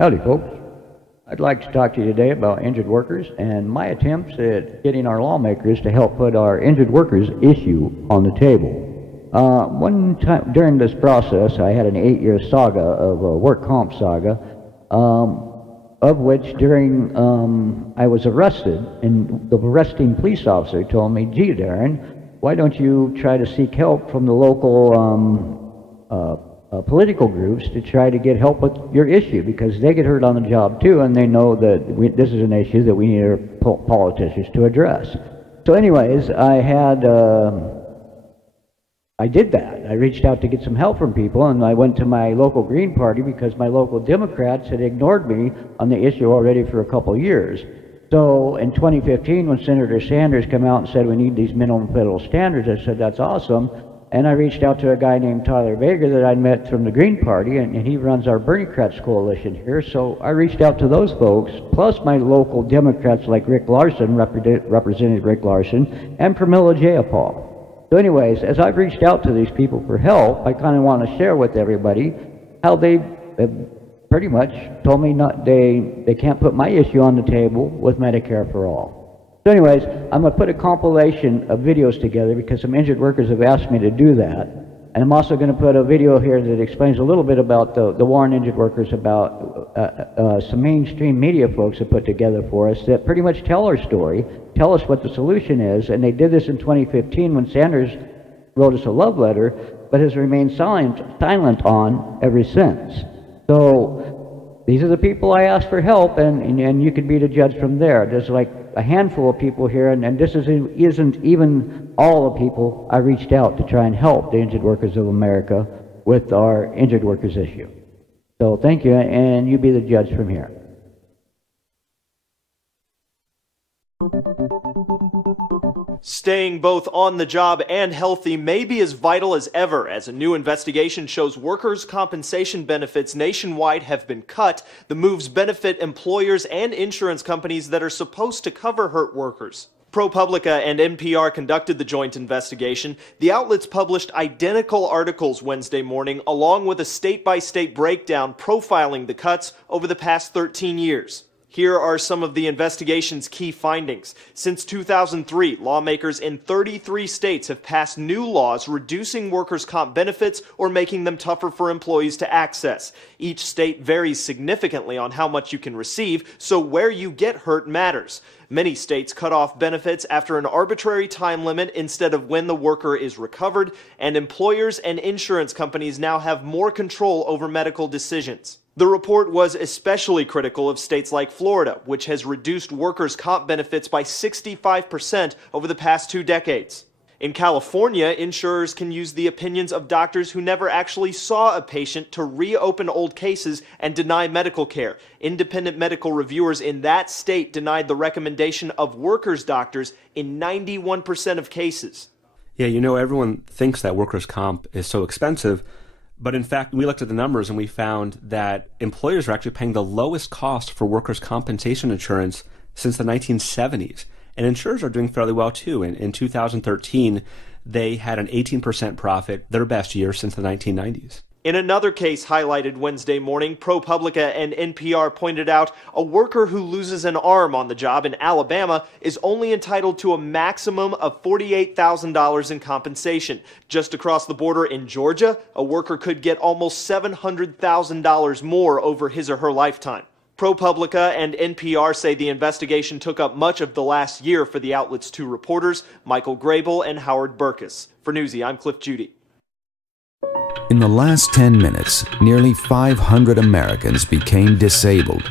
Howdy, folks. I'd like to talk to you today about injured workers and my attempts at getting our lawmakers to help put our injured workers issue on the table. One time during this process, I had an 8-year saga of a work comp saga, of which during I was arrested, and the arresting police officer told me, "Gee, Daren, why don't you try to seek help from the local political groups to try to get help with your issue, because they get hurt on the job too, and they know that this is an issue that we need our politicians to address." So anyways, I did that. I reached out to get some help from people, and I went to my local Green Party because my local Democrats had ignored me on the issue already for a couple of years. So in 2015, when Senator Sanders came out and said we need these minimum federal standards, I said that's awesome. And I reached out to a guy named Tyler Vega that I met from the Green Party, and he runs our Berniecrats coalition here. So I reached out to those folks, plus my local Democrats like Rick Larson, Representative Rick Larson, and Pramila Jayapal. So anyways, as I've reached out to these people for help, I kind of want to share with everybody how they pretty much told me they can't put my issue on the table with Medicare for all. So anyways, I'm going to put a compilation of videos together because some injured workers have asked me to do that. And I'm also going to put a video here that explains a little bit about the war on injured workers, about some mainstream media folks have put together for us that pretty much tell our story, tell us what the solution is. And they did this in 2015 when Sanders wrote us a love letter, but has remained silent on ever since. So these are the people I asked for help, and you could be the judge from there. There's like a handful of people here, and this isn't even all the people I reached out to try and help the injured workers of America with our injured workers issue. So thank you, and you be the judge from here. Staying both on the job and healthy may be as vital as ever as a new investigation shows workers' compensation benefits nationwide have been cut. The moves benefit employers and insurance companies that are supposed to cover hurt workers. ProPublica and NPR conducted the joint investigation. The outlets published identical articles Wednesday morning, along with a state-by-state breakdown profiling the cuts over the past 13 years. Here are some of the investigation's key findings. Since 2003, lawmakers in 33 states have passed new laws reducing workers' comp benefits or making them tougher for employees to access. Each state varies significantly on how much you can receive, so where you get hurt matters. Many states cut off benefits after an arbitrary time limit instead of when the worker is recovered, and employers and insurance companies now have more control over medical decisions. The report was especially critical of states like Florida, which has reduced workers' comp benefits by 65% over the past 2 decades. In California, insurers can use the opinions of doctors who never actually saw a patient to reopen old cases and deny medical care. Independent medical reviewers in that state denied the recommendation of workers' doctors in 91% of cases. Yeah, you know, everyone thinks that workers' comp is so expensive, but in fact, we looked at the numbers and we found that employers are actually paying the lowest cost for workers' compensation insurance since the 1970s. And insurers are doing fairly well too. In 2013, they had an 18% profit, their best year since the 1990s. In another case highlighted Wednesday morning, ProPublica and NPR pointed out a worker who loses an arm on the job in Alabama is only entitled to a maximum of $48,000 in compensation. Just across the border in Georgia, a worker could get almost $700,000 more over his or her lifetime. ProPublica and NPR say the investigation took up much of the last year for the outlet's 2 reporters, Michael Grable and Howard Burkus. For Newsy, I'm Cliff Judy. In the last 10 minutes, nearly 500 Americans became disabled.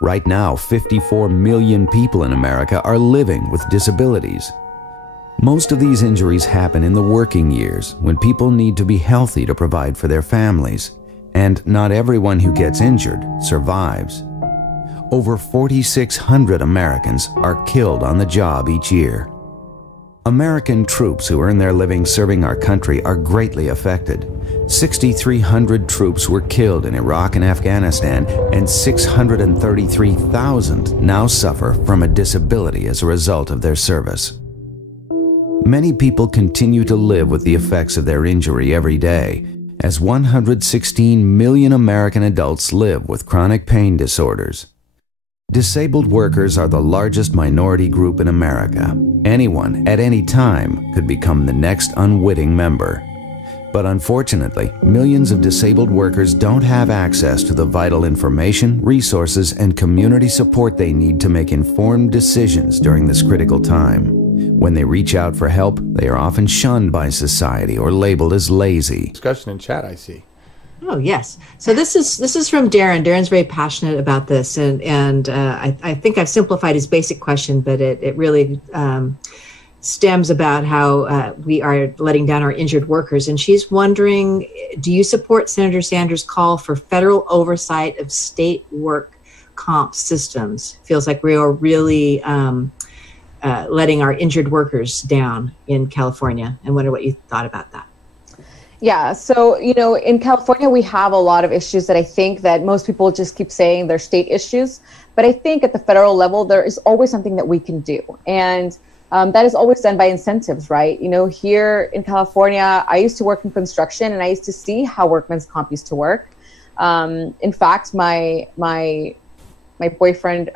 Right now, 54 million people in America are living with disabilities. Most of these injuries happen in the working years, when people need to be healthy to provide for their families. And not everyone who gets injured survives. Over 4,600 Americans are killed on the job each year. American troops who earn their living serving our country are greatly affected. 6,300 troops were killed in Iraq and Afghanistan, and 633,000 now suffer from a disability as a result of their service. Many people continue to live with the effects of their injury every day, as 116 million American adults live with chronic pain disorders. Disabled workers are the largest minority group in America. Anyone, at any time, could become the next unwitting member. But unfortunately, millions of disabled workers don't have access to the vital information, resources, and community support they need to make informed decisions during this critical time. When they reach out for help, they are often shunned by society or labeled as lazy. Discussion in chat, I see. Oh, yes. So this is from Daren. Daren's very passionate about this, and I think I've simplified his basic question, but it really stems about how we are letting down our injured workers. And she's wondering, do you support Senator Sanders' call for federal oversight of state work comp systems? Feels like we are really letting our injured workers down in California, and wonder what you thought about that. Yeah, so, you know, in California, we have a lot of issues that I think that most people just keep saying they're state issues. But I think at the federal level, there is always something that we can do. And that is always done by incentives, right? You know, here in California, I used to work in construction, and I used to see how workman's comp used to work. In fact, my boyfriend,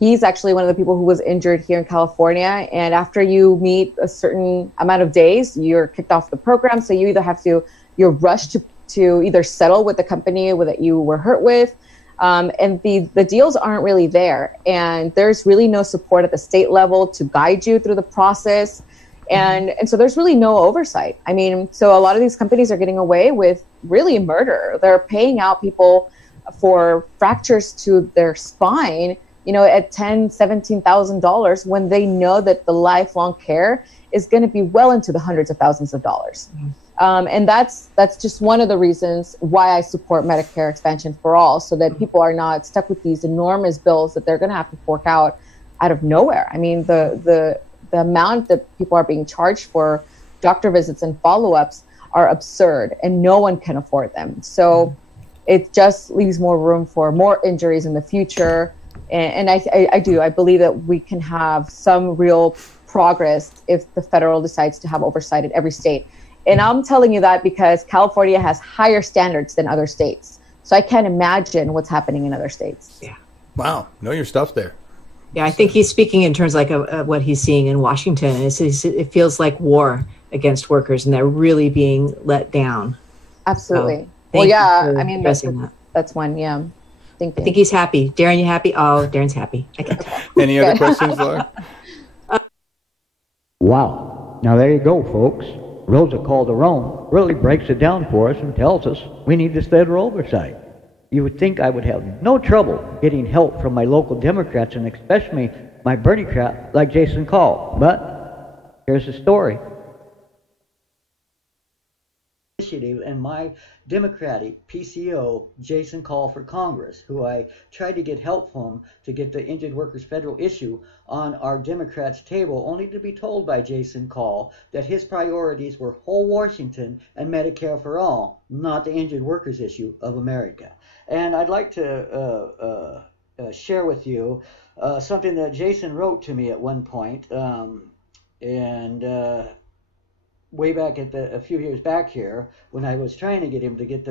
he's actually one of the people who was injured here in California. And after you meet a certain amount of days, you're kicked off the program. So you either have to, you're rushed to either settle with the company that you were hurt with. And the deals aren't really there. And there's really no support at the state level to guide you through the process. And so there's really no oversight. I mean, so a lot of these companies are getting away with really murder. They're paying out people for fractures to their spine, you know, at $10,000, $17,000 when they know that the lifelong care is going to be well into the hundreds of thousands of dollars. And that's just one of the reasons why I support Medicare expansion for all, so that people are not stuck with these enormous bills that they're going to have to fork out of nowhere. I mean, the amount that people are being charged for doctor visits and follow-ups are absurd, and no one can afford them. So it just leaves more room for more injuries in the future. And I believe that we can have some real progress if the federal decides to have oversight in every state. And I'm telling you that because California has higher standards than other states. So I can't imagine what's happening in other states. Yeah. Wow. Know your stuff there. Yeah, I think he's speaking in terms like of what he's seeing in Washington. It feels like war against workers, and they're really being let down. Absolutely. So, well, yeah, I mean, that's one, yeah. I think he's happy. Daren, you happy? Oh, Daren's happy. I can tell. Any other questions, Laura? Wow. Now there you go, folks. Rosa Calderon really breaks it down for us and tells us we need this federal oversight. You would think I would have no trouble getting help from my local Democrats, and especially my Bernie-crat like Jason Call. But here's the story. Initiative and my Democratic PCO, Jason Call for Congress, who I tried to get help from to get the injured workers federal issue on our Democrats' table, only to be told by Jason Call that his priorities were whole Washington and Medicare for all, not the injured workers issue of America. And I'd like to share with you something that Jason wrote to me at one point, way back at a few years back here, when I was trying to get him to get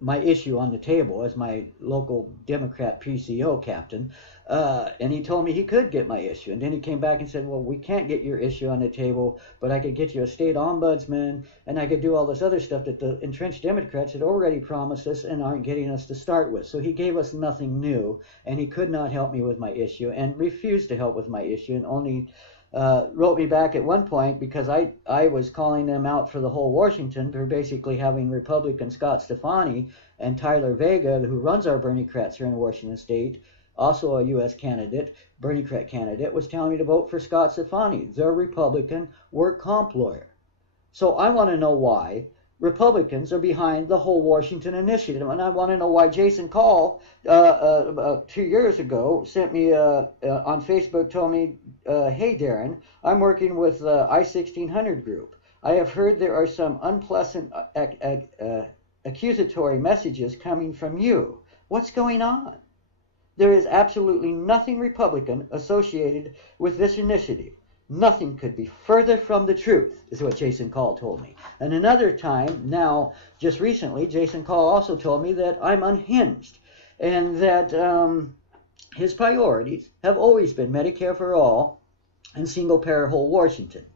my issue on the table as my local Democrat PCO captain, and he told me he could get my issue. And then he came back and said, well, we can't get your issue on the table, but I could get you a state ombudsman, and I could do all this other stuff that the entrenched Democrats had already promised us and aren't getting us to start with. So he gave us nothing new, and he could not help me with my issue, and refused to help with my issue, and only wrote me back at one point because I was calling them out for the whole Washington for basically having Republican Scott Stefani and Tyler Vega, who runs our Bernie-crats here in Washington State, also a U.S. candidate, Bernie-crat candidate, was telling me to vote for Scott Stefani, the Republican work comp lawyer. So I want to know why Republicans are behind the whole Washington initiative, and I want to know why Jason Call 2 years ago sent me on Facebook, told me, hey Daren, I'm working with I-1600 group. I have heard there are some unpleasant accusatory messages coming from you. What's going on? There is absolutely nothing Republican associated with this initiative. Nothing could be further from the truth, is what Jason Call told me. And another time, now, just recently, Jason Call also told me that I'm unhinged, and that his priorities have always been Medicare for all and single-payer whole Washington,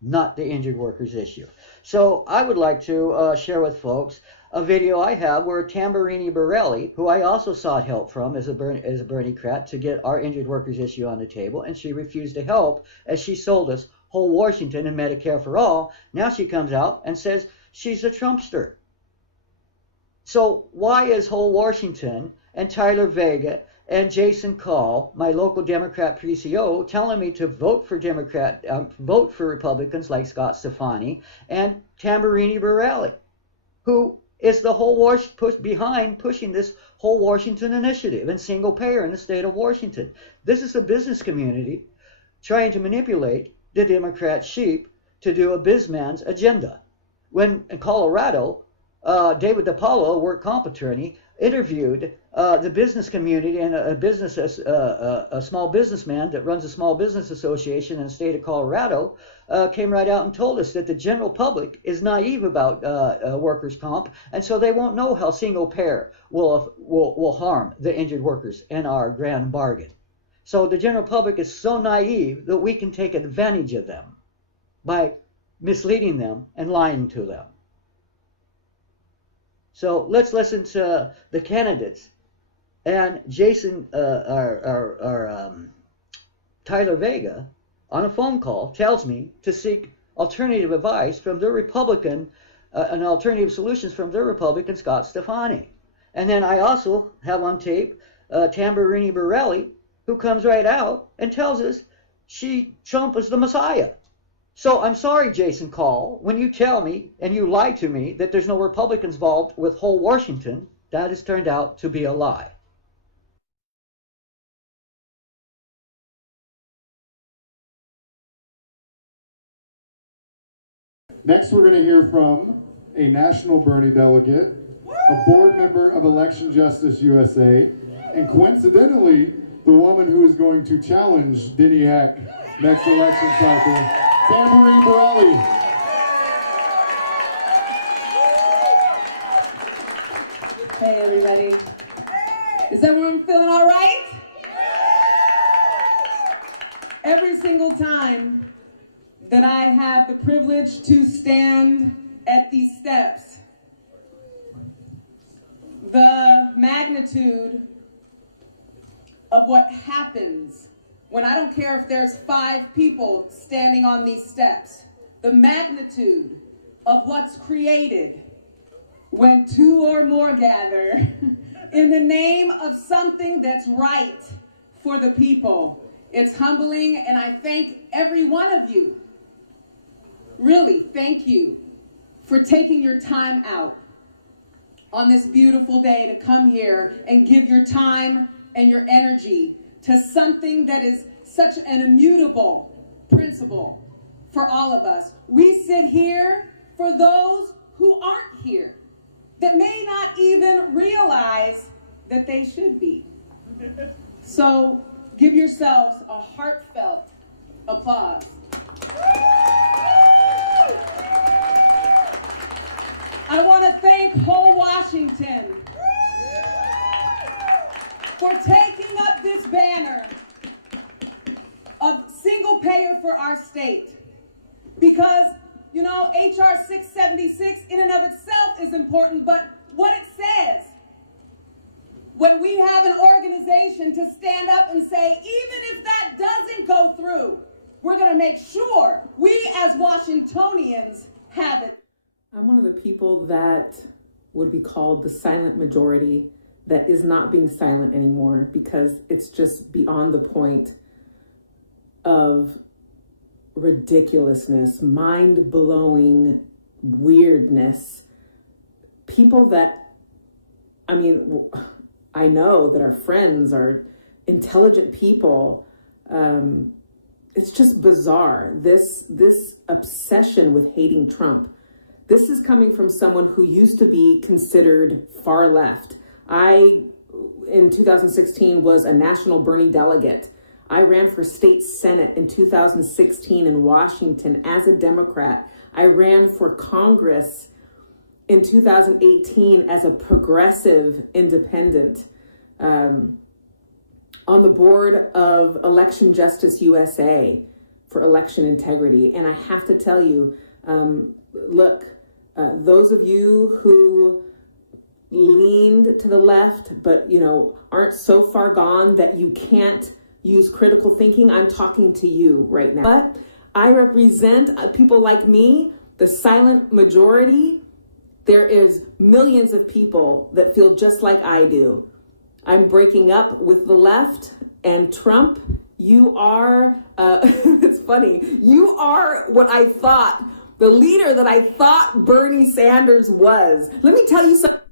not the injured workers issue. So I would like to share with folks a video I have where Tamburini Borelli, who I also sought help from as a Bernie-crat to get our injured workers issue on the table, and she refused to help as she sold us whole Washington and Medicare for all. Now she comes out and says she's a Trumpster. So why is whole Washington and Tyler Vega and Jason Call, my local Democrat PCO, telling me to vote for vote for Republicans like Scott Stefani and Tamburini Borelli, who is the whole behind pushing this whole Washington initiative and single payer in the state of Washington. This is the business community trying to manipulate the Democrat sheep to do a bizman's agenda. When in Colorado, David DiPaolo, work comp attorney, interviewed the business community and a small businessman that runs a small business association in the state of Colorado, came right out and told us that the general public is naive about workers' comp, and so they won't know how single payer will harm the injured workers in our grand bargain. So the general public is so naive that we can take advantage of them by misleading them and lying to them. So let's listen to the candidates. And Jason, Tyler Vega, on a phone call, tells me to seek alternative advice from their Republican, and alternative solutions from their Republican Scott Stefani. And then I also have on tape Tamburini Borelli, who comes right out and tells us Trump is the Messiah. So I'm sorry, Jason Call, when you tell me and you lie to me that there's no Republicans involved with whole Washington, that has turned out to be a lie. Next, we're going to hear from a national Bernie delegate, a board member of Election Justice USA, and coincidentally, the woman who is going to challenge Denny Heck next election cycle, Tamburini Borelli. Hey everybody. Is everyone feeling all right? Every single time that I have the privilege to stand at these steps, the magnitude of what happens when I don't care if there's 5 people standing on these steps, the magnitude of what's created when 2 or more gather in the name of something that's right for the people. It's humbling, and I thank every one of you. Really, thank you for taking your time out on this beautiful day to come here and give your time and your energy to something that is such an immutable principle for all of us. We sit here for those who aren't here, that may not even realize that they should be. So give yourselves a heartfelt applause. I want to thank whole Washington for taking up this banner of single payer for our state. Because, you know, HR 676 in and of itself is important, but what it says, when we have an organization to stand up and say, even if that doesn't go through, we're going to make sure we as Washingtonians have it. I'm one of the people that would be called the silent majority that is not being silent anymore, because it's just beyond the point of ridiculousness, mind-blowing weirdness. People that, I mean, I know that our friends are intelligent people. It's just bizarre. This obsession with hating Trump. This is coming from someone who used to be considered far left. I, in 2016, was a national Bernie delegate. I ran for state senate in 2016 in Washington as a Democrat. I ran for Congress in 2018 as a progressive independent, on the board of Election Justice USA for election integrity. And I have to tell you, look, those of you who leaned to the left, but, you know, aren't so far gone that you can't use critical thinking, I'm talking to you right now. But I represent people like me, the silent majority. There is millions of people that feel just like I do. I'm breaking up with the left, and Trump, you are, it's funny, you are what I thought, the leader that I thought Bernie Sanders was. Let me tell you something.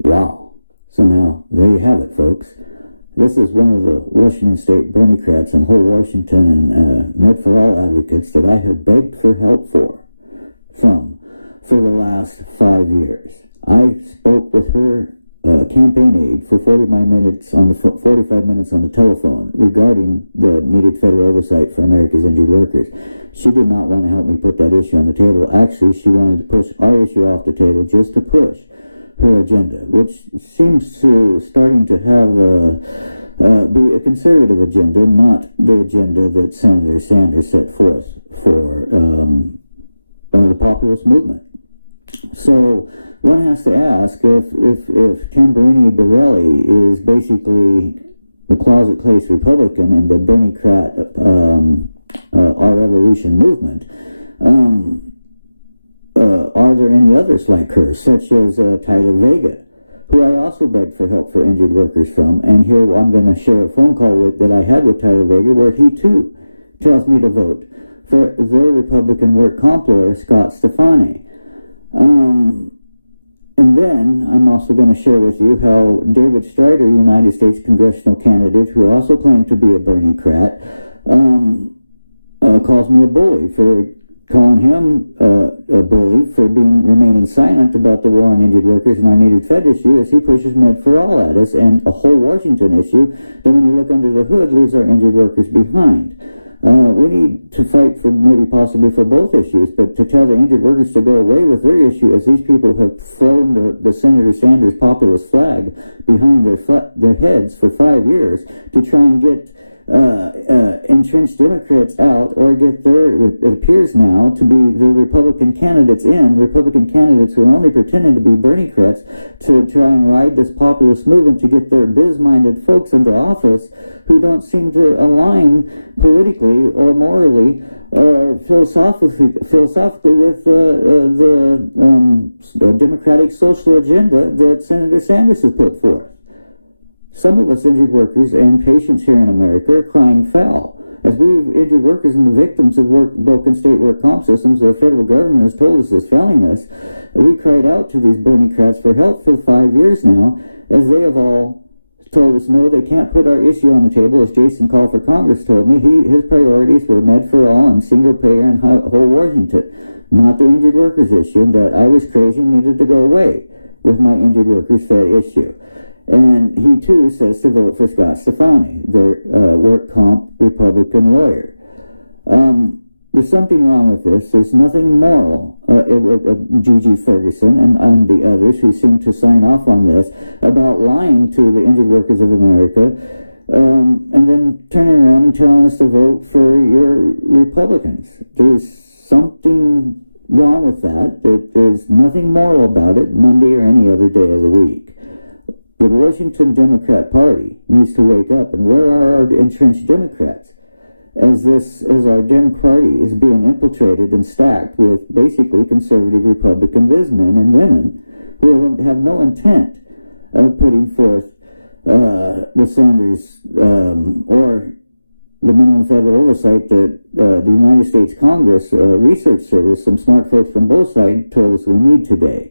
Wow. So now, there you have it, folks. This is one of the Washington State Bernicrats and whole Washington and Med for All advocates that I have begged for help for the last 5 years. I spoke with her campaign aide for 45 minutes on the telephone regarding the needed federal oversight for America's injured workers. She did not want to help me put that issue on the table. Actually, she wanted to push our issue off the table just to push her agenda, which seems to starting to have be a conservative agenda, not the agenda that Senator Sanders set forth for the populist movement. So one has to ask if Tamburini Borelli is basically the closet place Republican and the Bernicrat Our Revolution movement. Are there any others like her, such as Tyler Vega, who I also begged for help for injured workers from? And here I'm going to share a phone call that I had with Tyler Vega, where he too tells me to vote for their Republican work comp lawyer, Scott Stefani. And then I'm also going to share with you how David Strider, United States congressional candidate, who also claimed to be a Bernicrat, calls me a bully for calling him a bully for remaining silent about the war on injured workers and our needed Fed issue, as he pushes Med for All at us and a whole Washington issue that, when you look under the hood, leaves our injured workers behind. We need to fight for possibly for both issues, but to tell the injured workers to go away with their issue, as these people have flown the Senator Sanders populist flag behind their heads for 5 years to try and get entrenched Democrats out, or get it appears now to be the Republican candidates who are only pretending to be Bernicrats to try and ride this populist movement to get their biz-minded folks into office who don't seem to align politically or morally or philosophically with the democratic social agenda that Senator Sanders has put forth. Some of us injured workers and patients here in America are crying foul. As we've injured workers and the victims of broken state work comp systems, the federal government has told us is failing us. We cried out to these Bernicrats for help for 5 years now, as they have all told us no, they can't put our issue on the table. As Jason Call for Congress told me, his priorities were Med for All and single payer and whole Washington, not the injured workers issue, and that I was crazy and needed to go away with my injured workers Fed issue. And he too says to vote for Scott Stefani, their work comp Republican lawyer. There's something wrong with this. There's nothing moral with Gigi Ferguson and the others who seem to sign off on this about lying to the injured workers of America, and then turning around and telling us to vote for your Republicans. There's something wrong with that. There's nothing moral about it, Monday or any other day of the week. The Washington Democrat Party needs to wake up. And where are our entrenched Democrats? As our Dem Party is being infiltrated and stacked with basically conservative Republican bizmen and women who have no intent of putting forth the Sanders or the minimum federal oversight that the United States Congress Research Service, some smart folks from both sides, told us we need today.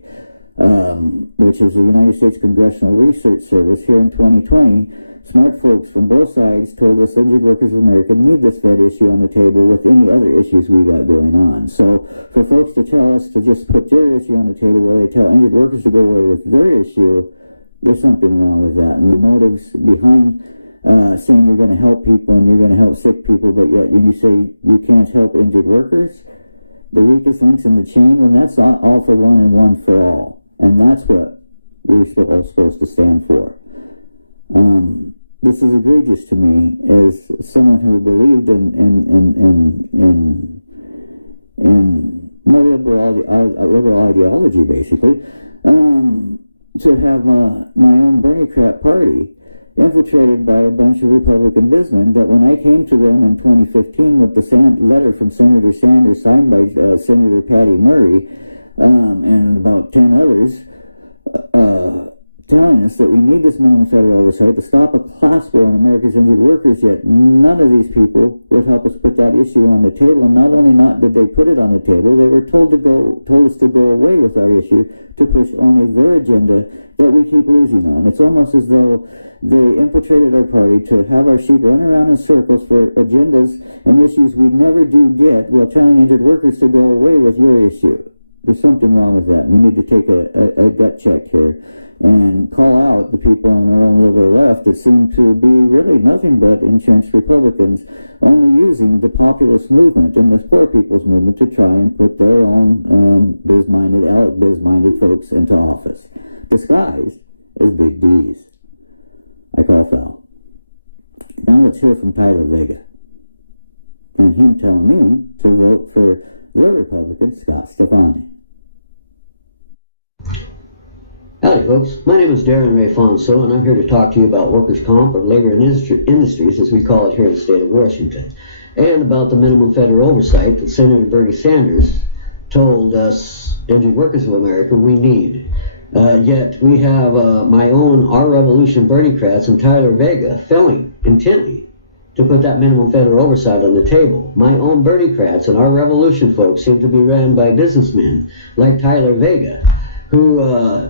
Which is the United States Congressional Research Service here in 2020. Smart folks from both sides told us injured workers of America need this Fed issue on the table with any other issues we got going on. So for folks to tell us to just put their issue on the table while they tell injured workers to go away with their issue, there's something wrong with that. And the motives behind saying you're going to help people and you're going to help sick people, but yet you say you can't help injured workers, the weakest links in the chain, when that's all for one and one for all. And that's what we're all supposed to stand for. This is egregious to me as someone who believed in more liberal ideology, basically, to have my own Bernie crap party infiltrated by a bunch of Republican businessmen, that when I came to them in 2015 with the letter from Senator Sanders signed by Senator Patty Murray and about 10 others, telling us that we need this minimum federal oversight to stop a class war on America's injured workers, yet none of these people would help us put that issue on the table. And not only did they put it on the table, they were told us to go away with our issue to push only their agenda that we keep losing on. It's almost as though they infiltrated our party to have our sheep run around in circles for agendas and issues we never do get, while telling injured workers to go away with your issue. There's something wrong with that. We need to take a gut check here and call out the people on our own liberal left that seem to be really nothing but entrenched Republicans, only using the populist movement and this poor people's movement to try and put their own ALEC biz-minded folks into office, disguised as big D's. I call foul. Now let's hear from Tyler Vega and him telling me to vote for the Republican Scott Stefani. Hi folks, my name is Daren Ray Fonso, and I'm here to talk to you about workers' comp, or labor and industries as we call it here in the state of Washington, and about the minimum federal oversight that Senator Bernie Sanders told us injured workers of America we need. Yet we have my own Our Revolution Berniecrats and Tyler Vega failing intently to put that minimum federal oversight on the table. My own Berniecrats and Our Revolution folks seem to be ran by businessmen like Tyler Vega, who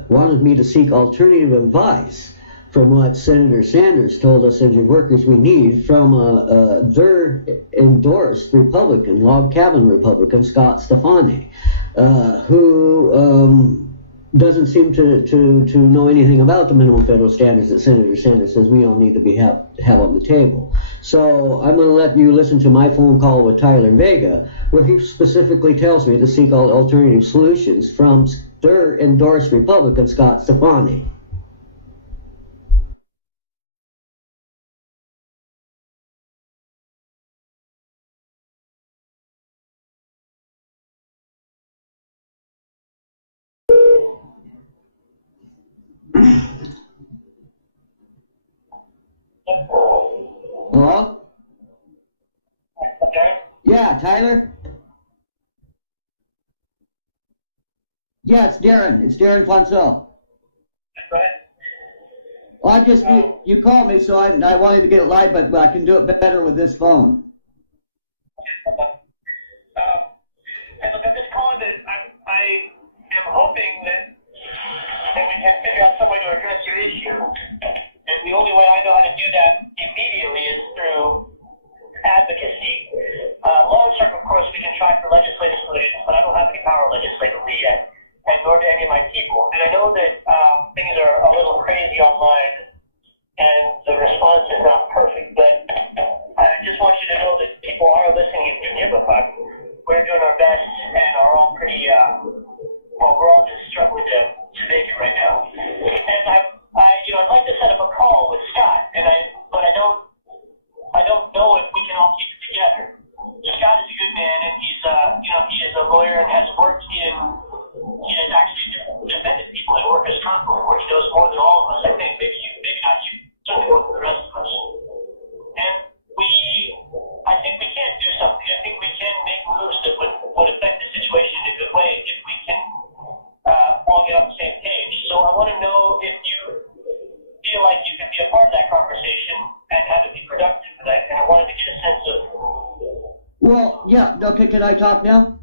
wanted me to seek alternative advice from what Senator Sanders told us injured workers we need from their endorsed Republican, log cabin Republican, Scott Stefani, who doesn't seem to know anything about the minimum federal standards that Senator Sanders says we all need to be held on the table. So I'm going to let you listen to my phone call with Tyler Vega, where he specifically tells me to seek all alternative solutions from their endorsed Republican, Scott Stefani. Hello? Yeah, Tyler? Yeah, it's Daren. It's Daren Fonso. Well, you called me, so I wanted to get it live, but I can do it better with this phone. And look, at this call, I am hoping that we can figure out some way to address your issue. And the only way I know how to do that immediately is through advocacy. Long term, of course, we can try for legislative solutions, but I don't have any power legislatively yet, and nor do any of my people. And I know that things are a little crazy online, and the response is not perfect, but I just want you to know that people are listening to give a fuck. We're doing our best, and are all pretty, we're all just struggling to make it right now. And I'd like to set up a call with Scott, but I don't know if we can all keep it together. Scott is a good man, and he is a lawyer and has worked he has actually defended people in workers' comp, which knows more than all of us. I think maybe not you, certainly more than the rest of us. And I think we can do something. I think we can make moves that would affect the situation in a good way if we can all get on the same page. So I want to know if you feel like you can be a part of that conversation and have it be productive for that. And I wanted to get a sense of. Well, yeah. Okay, can I talk now?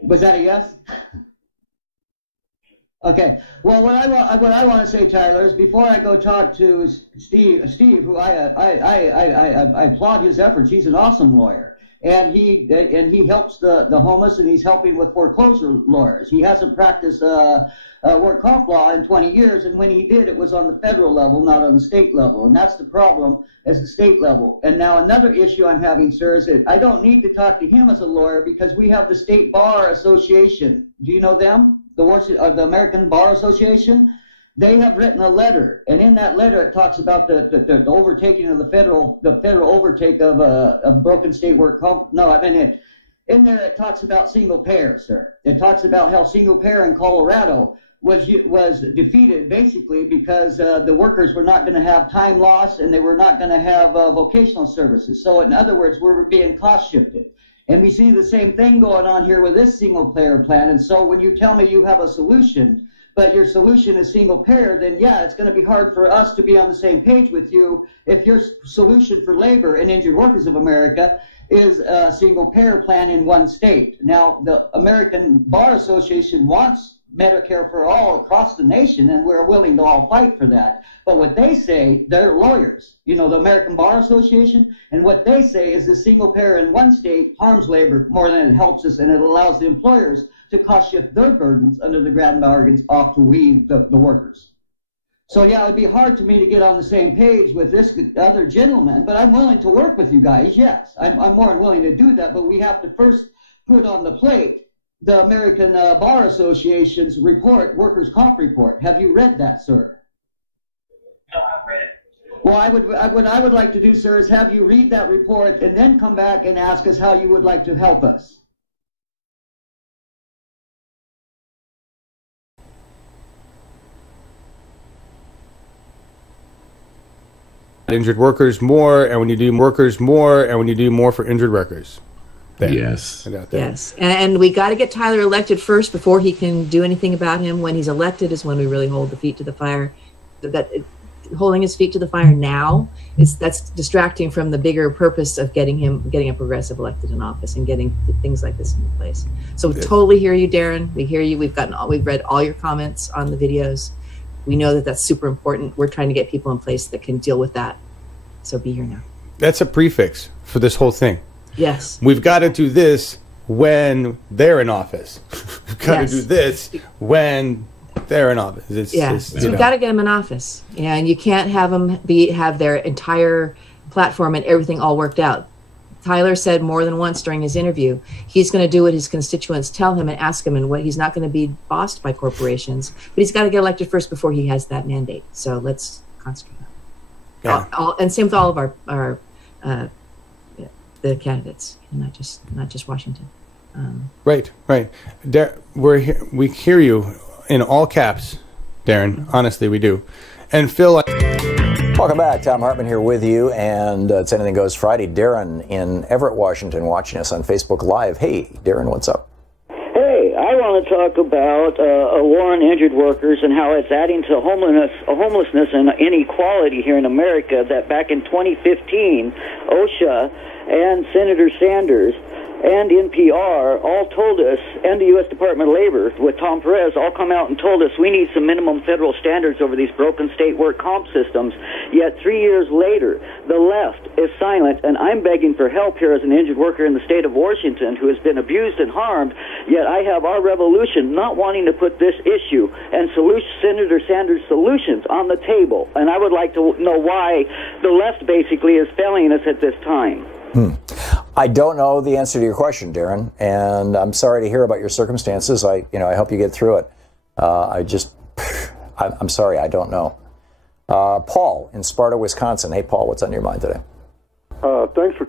Was that a yes? Okay. Well, what I want to say, Tyler, is before I go talk to Steve, who I applaud his efforts. He's an awesome lawyer, and he helps the homeless, and he's helping with foreclosure lawyers. He hasn't practiced work comp law in 20 years, and when he did, it was on the federal level, not on the state level, and that's the problem, is the state level. And now another issue I'm having, sir, is that I don't need to talk to him as a lawyer because we have the State Bar Association. Do you know them? The American Bar Association? They have written a letter, and in that letter it talks about the overtaking of the federal overtake of broken state work comp. No, I mean in there it talks about single payer, sir. It talks about how single payer in Colorado was defeated basically because the workers were not going to have time loss and they were not going to have vocational services. So in other words, we were being cost shifted. And we see the same thing going on here with this single payer plan. And so when you tell me you have a solution, but your solution is single payer, then yeah, it's going to be hard for us to be on the same page with you if your solution for labor and injured workers of America is a single payer plan in one state. Now, the American Bar Association wants Medicare for all across the nation, and we're willing to all fight for that. But what they say, they're lawyers, the American Bar Association, and what they say is the single payer in one state harms labor more than it helps us, and it allows the employers to cost shift their burdens under the grand bargains off to the workers. So yeah, it'd be hard to me to get on the same page with this other gentleman, but I'm willing to work with you guys, yes. I'm more than willing to do that, but we have to first put on the plate the American Bar Association's report, workers' comp report. Have you read that, sir? No, I've read it. Well, what I would like to do, sir, is have you read that report and then come back and ask us how you would like to help us. Injured workers more, and when you do workers more, and when you do more for injured workers. There. Yes. Yes. And we got to get Tyler elected first before he can do anything about him. When he's elected is when we really hold the feet to the fire. Holding his feet to the fire now that's distracting from the bigger purpose of getting a progressive elected in office and getting things like this into place. So we totally hear you, Daren. We hear you. We've read all your comments on the videos. We know that that's super important. We're trying to get people in place that can deal with that. So be here now. That's a prefix for this whole thing. Yes. We've got to do this when they're in office. We've got to do this when they're in office. You've got to get them in office. Yeah, and you can't have them have their entire platform and everything all worked out. Tyler said more than once during his interview, he's going to do what his constituents tell him and ask him, and what he's not going to be bossed by corporations. But he's got to get elected first before he has that mandate. So let's concentrate on that. Yeah. And same with all of our the candidates, not just Washington. Right. We hear you in all caps, Daren. Honestly, we do. And Phil. Welcome back. Tom Hartman here with you, and it's Anything Goes Friday. Daren in Everett, Washington, watching us on Facebook Live. Hey, Daren, what's up? Hey, I want to talk about a war on injured workers and how it's adding to homelessness and inequality here in America. That back in 2015, OSHA and Senator Sanders and NPR all told us, and the U.S. Department of Labor with Tom Perez all come out and told us we need some minimum federal standards over these broken state work comp systems. Yet 3 years later, the left is silent, and I'm begging for help here as an injured worker in the state of Washington who has been abused and harmed. Yet I have our revolution not wanting to put this issue and Senator Sanders' solutions on the table. And I would like to know why the left basically is failing us at this time. I don't know the answer to your question, Daren, and I'm sorry to hear about your circumstances. I hope you get through it. I'm sorry, I don't know. Paul in Sparta, Wisconsin. Hey, Paul, what's on your mind today? Thanks for.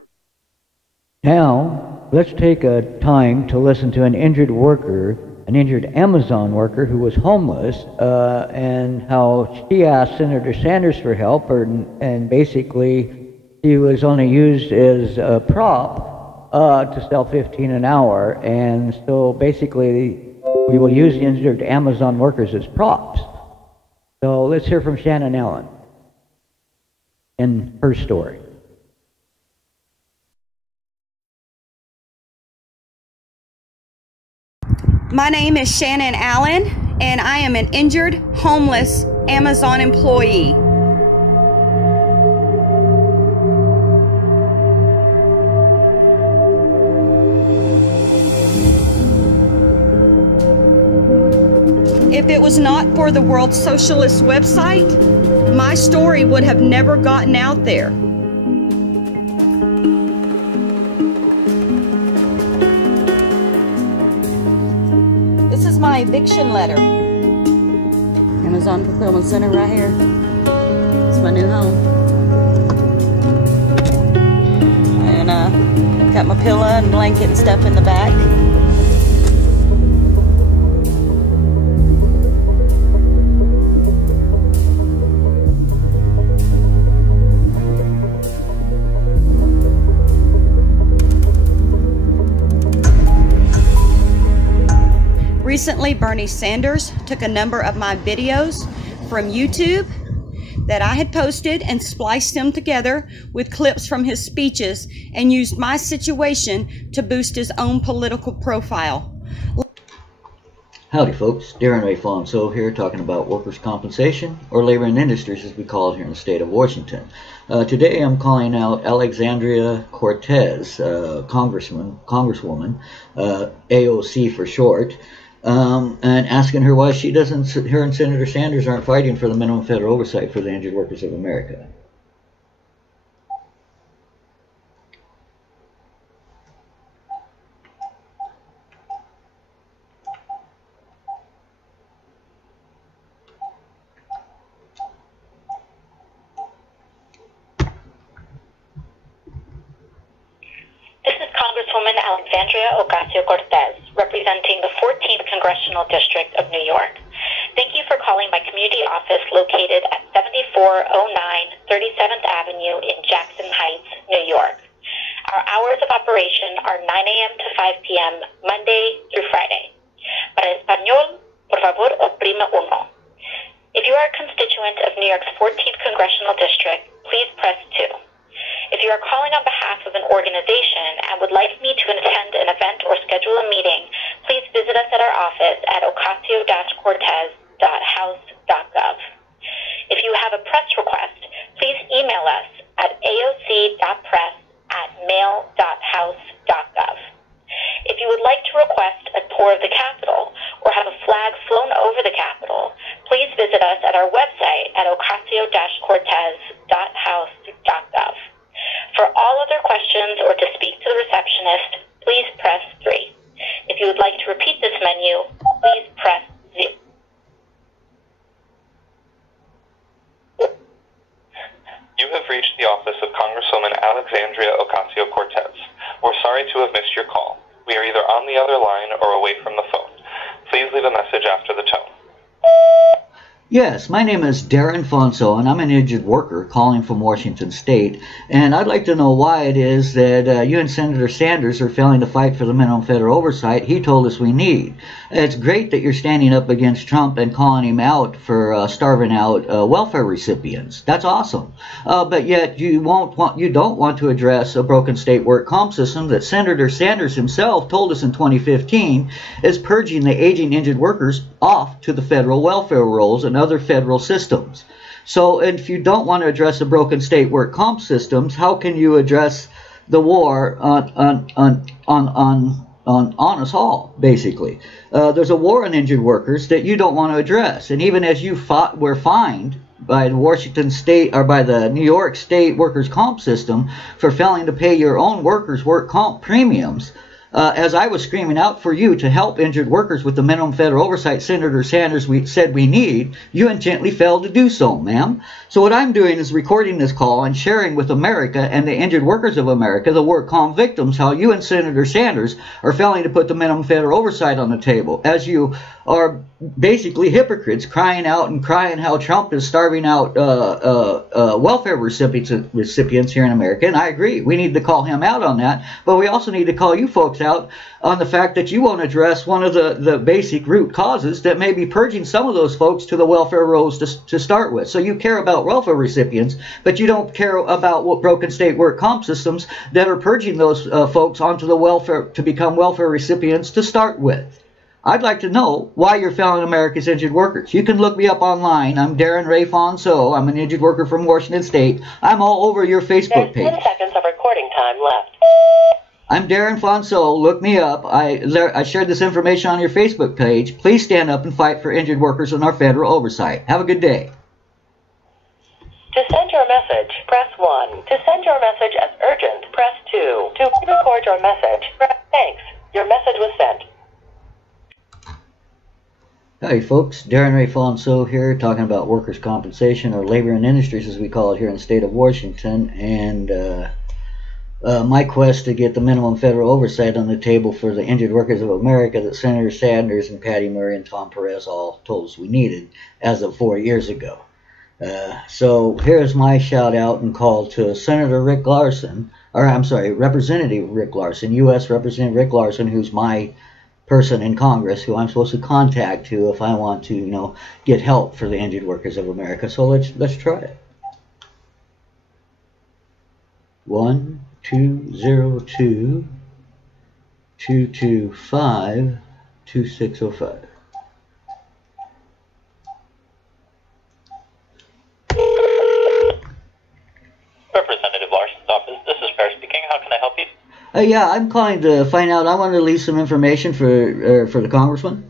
Now, let's take a time to listen to an injured Amazon worker who was homeless, and how she asked Senator Sanders for help, and basically he was only used as a prop to sell $15 an hour, and so basically we will use the injured Amazon workers as props. So let's hear from Shannon Allen in her story. My name is Shannon Allen, and I am an injured, homeless Amazon employee. for the World Socialist website, my story would have never gotten out there. This is my eviction letter. Amazon Fulfillment Center right here. It's my new home. And got my pillow and blanket and stuff in the back. Recently, Bernie Sanders took a number of my videos from YouTube that I had posted and spliced them together with clips from his speeches and used my situation to boost his own political profile. Howdy folks, Daren Ray Fonso here talking about workers' compensation, or labor and industries as we call it here in the state of Washington. Today I'm calling out Alexandria Cortez, Congresswoman, AOC for short, and asking her why she doesn't, her and Senator Sanders aren't fighting for the minimum federal oversight for the injured workers of America. Congresswoman Alexandria OcasioCortez, representing the 14th Congressional District of New York. Thank you for calling my community office located at 7409 37th Avenue in Jackson Heights, New York. Our hours of operation are 9 a.m. to 5 p.m. Monday through Friday. Para español, por favor, oprima uno. If you are a constituent of New York's 14th Congressional District, please press 2. If you are calling on behalf of an organization and would like me to attend an event or schedule a meeting, please visit us at our office at ocasio-cortez.house.gov. If you have a press request, please email us at aoc.press@mail.house.gov. If you would like to request a tour of the Capitol or have a flag flown over the Capitol, please visit us at our website at ocasio-cortez.house.gov. For all other questions or to speak to the receptionist, please press 3. If you would like to repeat this menu, please press 0. You have reached the office of Congresswoman Alexandria OcasioCortez. We're sorry to have missed your call. We are either on the other line or away from the phone. Please leave a message after the tone. Yes, my name is Daren Fonso, and I'm an injured worker calling from Washington State, and I'd like to know why it is that you and Senator Sanders are failing to fight for the minimum federal oversight he told us we need. It's great that you're standing up against Trump and calling him out for starving out welfare recipients. That's awesome. But yet you don't want to address a broken state work comp system that Senator Sanders himself told us in 2015 is purging the aging injured workers off to the federal welfare rolls and other federal systems. So if you don't want to address the broken state work comp systems, how can you address the war on us all, basically? There's a war on injured workers that you don't want to address, and even as you were fined by the Washington State or by the New York State workers comp system for failing to pay your own workers work comp premiums, as I was screaming out for you to help injured workers with the minimum federal oversight Senator Sanders said we need, you intently failed to do so, ma'am. So what I'm doing is recording this call and sharing with America and the injured workers of America, the work comp victims, how you and Senator Sanders are failing to put the minimum federal oversight on the table, as you are basically hypocrites crying out and crying how Trump is starving out welfare recipients here in America. And I agree, we need to call him out on that, but we also need to call you folks out on the fact that you won't address one of the basic root causes that may be purging some of those folks to the welfare rolls to start with. So you care about welfare recipients, but you don't care about what broken state work comp systems that are purging those folks onto the welfare to become welfare recipients to start with. I'd like to know why you're failing America's injured workers. You can look me up online. I'm Daren Ray Fonso. I'm an injured worker from Washington State. I'm all over your Facebook page. There's 10 seconds of recording time left. I'm Daren Fonso. Look me up. I shared this information on your Facebook page. Please stand up and fight for injured workers in our federal oversight. Have a good day. To send your message, press 1. To send your message as urgent, press 2. To record your message, press thanks. Your message was sent. Hi folks, Daren Ray Fonso here talking about workers' compensation, or labor and industries as we call it here in the state of Washington, and my quest to get the minimum federal oversight on the table for the injured workers of America that Senator Sanders and Patty Murray and Tom Perez all told us we needed as of 4 years ago. So here's my shout out and call to Senator Rick Larson, or I'm sorry, Representative Rick Larson, U.S. Representative Rick Larson, who's my person in Congress who I'm supposed to contact to if I want to, you know, get help for the injured workers of America. So let's try it. 1-202-225-2605. Representative Larson's office. This is Fair speaking. How can I help you? Yeah, I'm calling to find out. I want to leave some information for the congressman.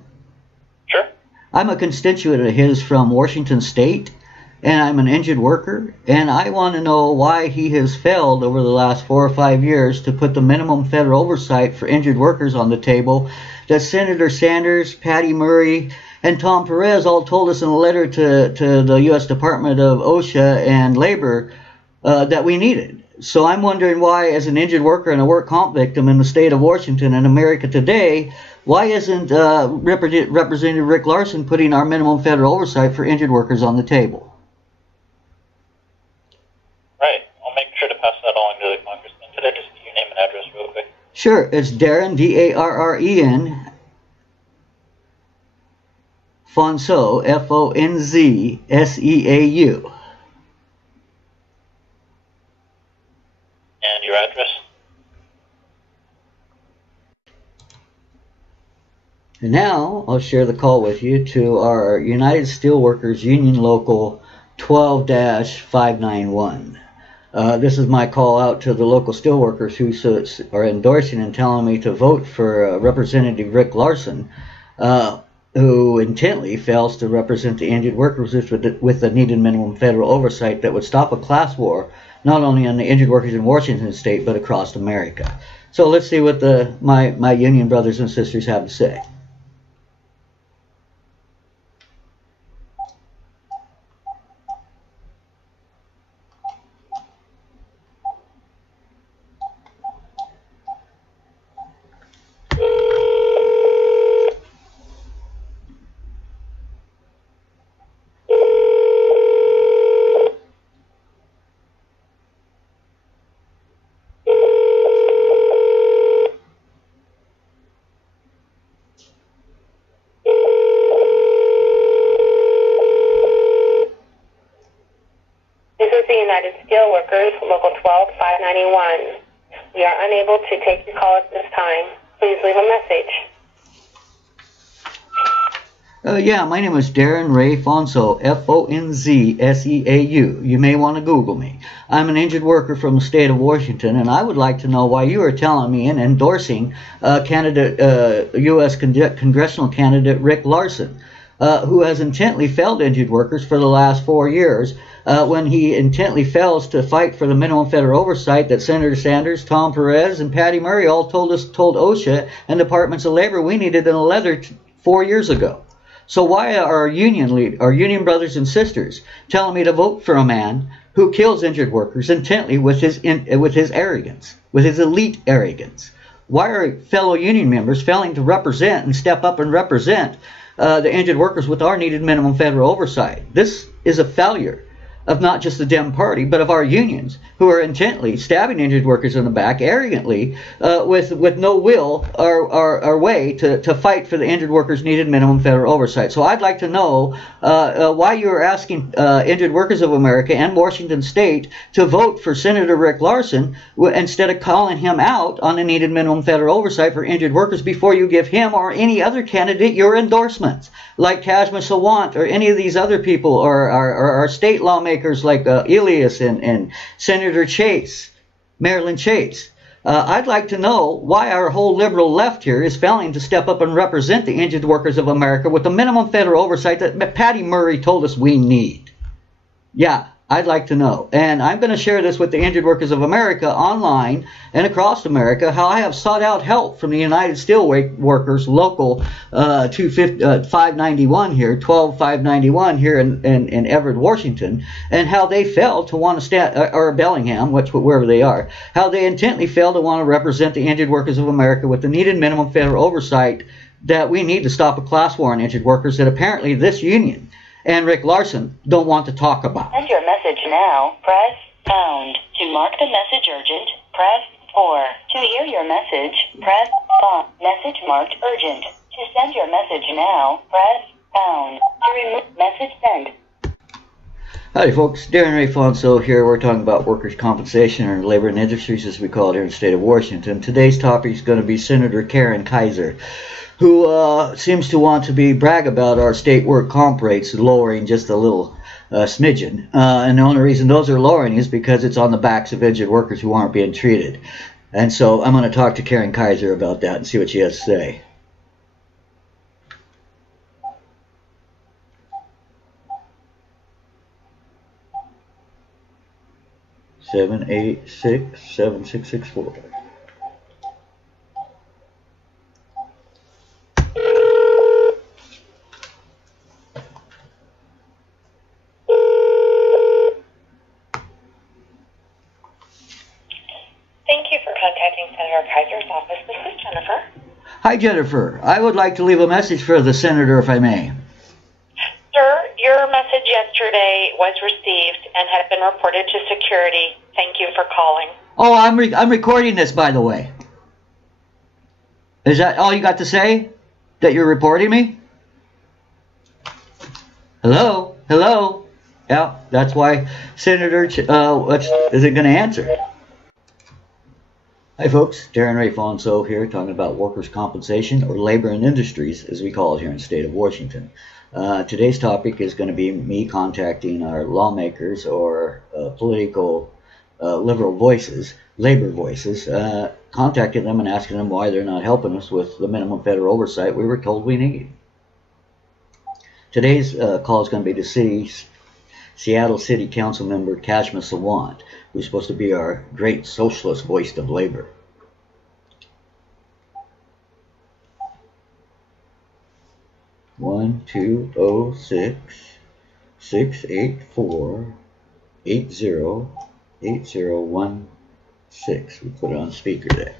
Sure. I'm a constituent of his from Washington State, and I'm an injured worker, and I want to know why he has failed over the last 4 or 5 years to put the minimum federal oversight for injured workers on the table that Senator Sanders, Patty Murray, and Tom Perez all told us in a letter to the U.S. Department of OSHA and Labor that we needed. So I'm wondering why, as an injured worker and a work comp victim in the state of Washington and America today, why isn't Representative Rick Larson putting our minimum federal oversight for injured workers on the table? Right. I'll make sure to pass that along to the congressman. Could I just get your name and address real quick? Sure. It's Daren, D-A-R-R-E-N, Fonso, F-O-N-Z-S-E-A-U. And your address? And now I'll share the call with you to our United Steelworkers Union Local 12-591. This is my call out to the local steelworkers who are endorsing and telling me to vote for Representative Rick Larson, who intently fails to represent the injured workers with the needed minimum federal oversight that would stop a class war, not only on the injured workers in Washington State, but across America. So let's see what my union brothers and sisters have to say. Steelworkers, Local 12-591. We are unable to take your call at this time. Please leave a message. Yeah, my name is Daren Ray Fonso, F-O-N-Z-S-E-A-U. You may want to Google me. I'm an injured worker from the state of Washington, and I would like to know why you are telling me and endorsing U.S. congressional candidate Rick Larson, who has intently failed injured workers for the last 4 years, when he intently fails to fight for the minimum federal oversight that Senator Sanders, Tom Perez, and Patty Murray all told OSHA and Departments of Labor we needed in a letter 4 years ago. So why are our union brothers and sisters telling me to vote for a man who kills injured workers intently with his arrogance, with his elite arrogance? Why are fellow union members failing to represent and step up and represent the injured workers with our needed minimum federal oversight? This is a failure of not just the Dem Party, but of our unions, who are intently stabbing injured workers in the back, arrogantly, with no will or way to fight for the injured workers' needed minimum federal oversight. So I'd like to know why you are asking injured workers of America and Washington State to vote for Senator Rick Larson instead of calling him out on the needed minimum federal oversight for injured workers before you give him or any other candidate your endorsements, like Kashma Sawant or any of these other people, or our state lawmakers like ELLES and Senator Chase, Marilyn Chase. I'd like to know why our whole liberal left here is failing to step up and represent the injured workers of America with the minimum federal oversight that Patty Murray told us we need. Yeah, I'd like to know. And I'm going to share this with the injured workers of America online and across America, how I have sought out help from the United Steelworkers Local 591 here, 12591 here in Everett, Washington, and how they failed to want to stand, or Bellingham, wherever they are, how they intently failed to want to represent the injured workers of America with the needed minimum federal oversight that we need to stop a class war on injured workers that apparently this union and Rick Larson don't want to talk about. Send your message now. Press pound. To mark the message urgent, press 4. To hear your message, press message marked urgent. To send your message now, press pound. To remove message sent. Howdy folks, Daren Ray Fonso here. We're talking about workers' compensation or labor and industries as we call it here in the state of Washington. Today's topic is going to be Senator Karen Kaiser, who seems to want to brag about our state work comp rates lowering just a little smidgen. And the only reason those are lowering is because it's on the backs of injured workers who aren't being treated. And so I'm going to talk to Karen Kaiser about that and see what she has to say. Seven, 8, 6, 7, 6, 6, 4. Thank you for contacting Senator Kaiser's office. This is Jennifer. Hi Jennifer, I would like to leave a message for the senator if I may. Sir, your message yesterday was received and has been reported to security. Thank you for calling. Oh, I'm recording this, by the way. Is that all you got to say? That you're reporting me? Hello? Hello? Yeah, that's why Senator isn't going to answer. Hi folks, Daren Ray Fonso here talking about workers' compensation or labor and industries as we call it here in the state of Washington. Today's topic is going to be me contacting our lawmakers or political liberal voices, labor voices, contacting them and asking them why they're not helping us with the minimum federal oversight we were told we need. Today's call is going to be to Seattle City Council member Kashma Sawant, who's supposed to be our great socialist voice of labor. One 206-684-80-8016. We put it on speaker there.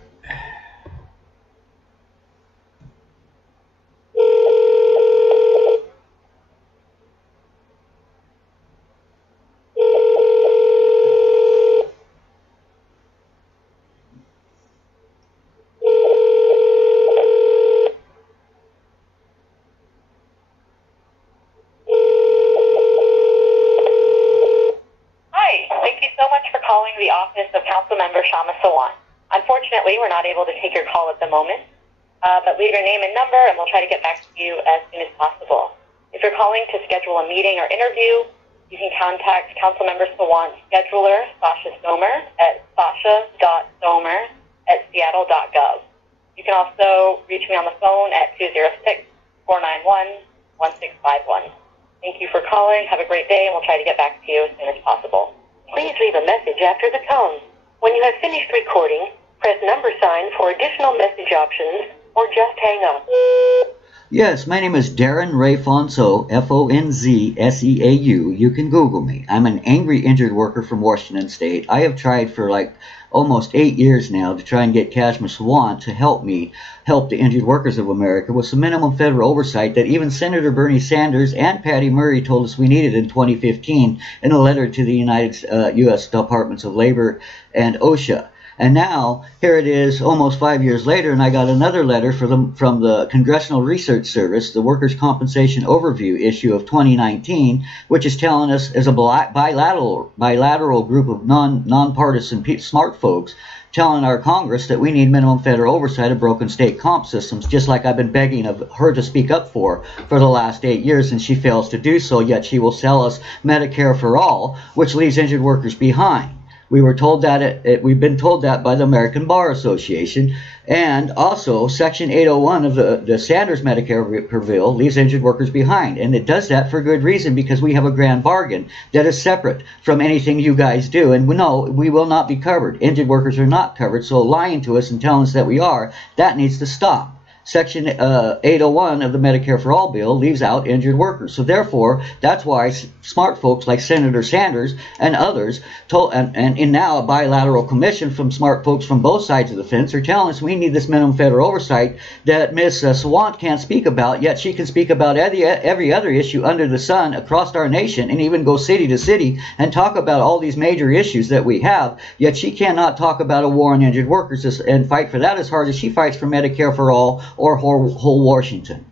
The office of Councilmember Kashma Sawant. Unfortunately, we're not able to take your call at the moment, but leave your name and number and we'll try to get back to you as soon as possible. If you're calling to schedule a meeting or interview, you can contact Councilmember Sawant's scheduler, Sasha Somer, at sasha.somer@seattle.gov. You can also reach me on the phone at 206-491-1651. Thank you for calling. Have a great day, and we'll try to get back to you as soon as possible. Please leave a message after the tone. When you have finished recording, press # for additional message options, or just hang up. Yes, my name is Daren Ray Fonso, Fonzseau. You can Google me. I'm an angry injured worker from Washington State. I have tried for almost 8 years now to try and get Kashma Sawant to help the injured workers of America with some minimum federal oversight that even Senator Bernie Sanders and Patty Murray told us we needed in 2015 in a letter to the U.S. Departments of Labor and OSHA. And now, here it is almost 5 years later, and I got another letter from the Congressional Research Service, the Workers' Compensation Overview issue of 2019, which is telling us, as a bilateral group of nonpartisan smart folks, telling our Congress that we need minimum federal oversight of broken state comp systems, just like I've been begging of her to speak up for the last 8 years, and she fails to do so, yet she will sell us Medicare for all, which leaves injured workers behind. We were told that we've been told that by the American Bar Association, and also Section 801 of the Sanders Medicare bill leaves injured workers behind, and it does that for good reason, because we have a grand bargain that is separate from anything you guys do, and no, we will not be covered. Injured workers are not covered, so lying to us and telling us that we are, that needs to stop. Section 801 of the Medicare for All bill leaves out injured workers. So therefore, that's why smart folks like Senator Sanders and others told, and now a bilateral commission from smart folks from both sides of the fence are telling us we need this minimum federal oversight that Ms. Sawant can't speak about, yet she can speak about every other issue under the sun across our nation, and even go city to city and talk about all these major issues that we have, yet she cannot talk about a war on injured workers and fight for that as hard as she fights for Medicare for all or whole Washington.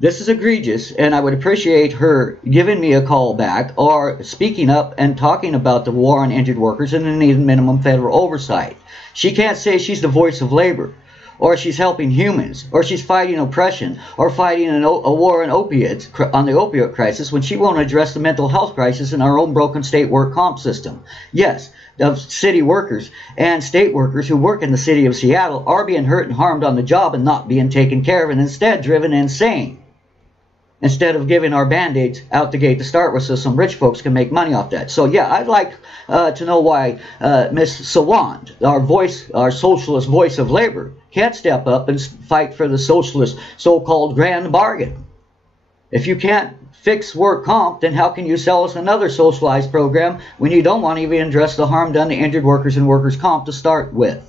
This is egregious, and I would appreciate her giving me a call back or speaking up and talking about the war on injured workers and the need of minimum federal oversight. She can't say she's the voice of labor, or she's helping humans, or she's fighting oppression, or fighting a war on opiates, on the opioid crisis, when she won't address the mental health crisis in our own broken state work comp system. Yes, of city workers and state workers who work in the city of Seattle are being hurt and harmed on the job and not being taken care of, and instead driven insane, instead of giving our band-aids out the gate to start with so some rich folks can make money off that. So yeah, I'd like to know why Ms. Sawant, our socialist voice of labor, can't step up and fight for the socialist so-called grand bargain. If you can't fix work comp, then how can you sell us another socialized program when you don't want to even address the harm done to injured workers and workers comp to start with?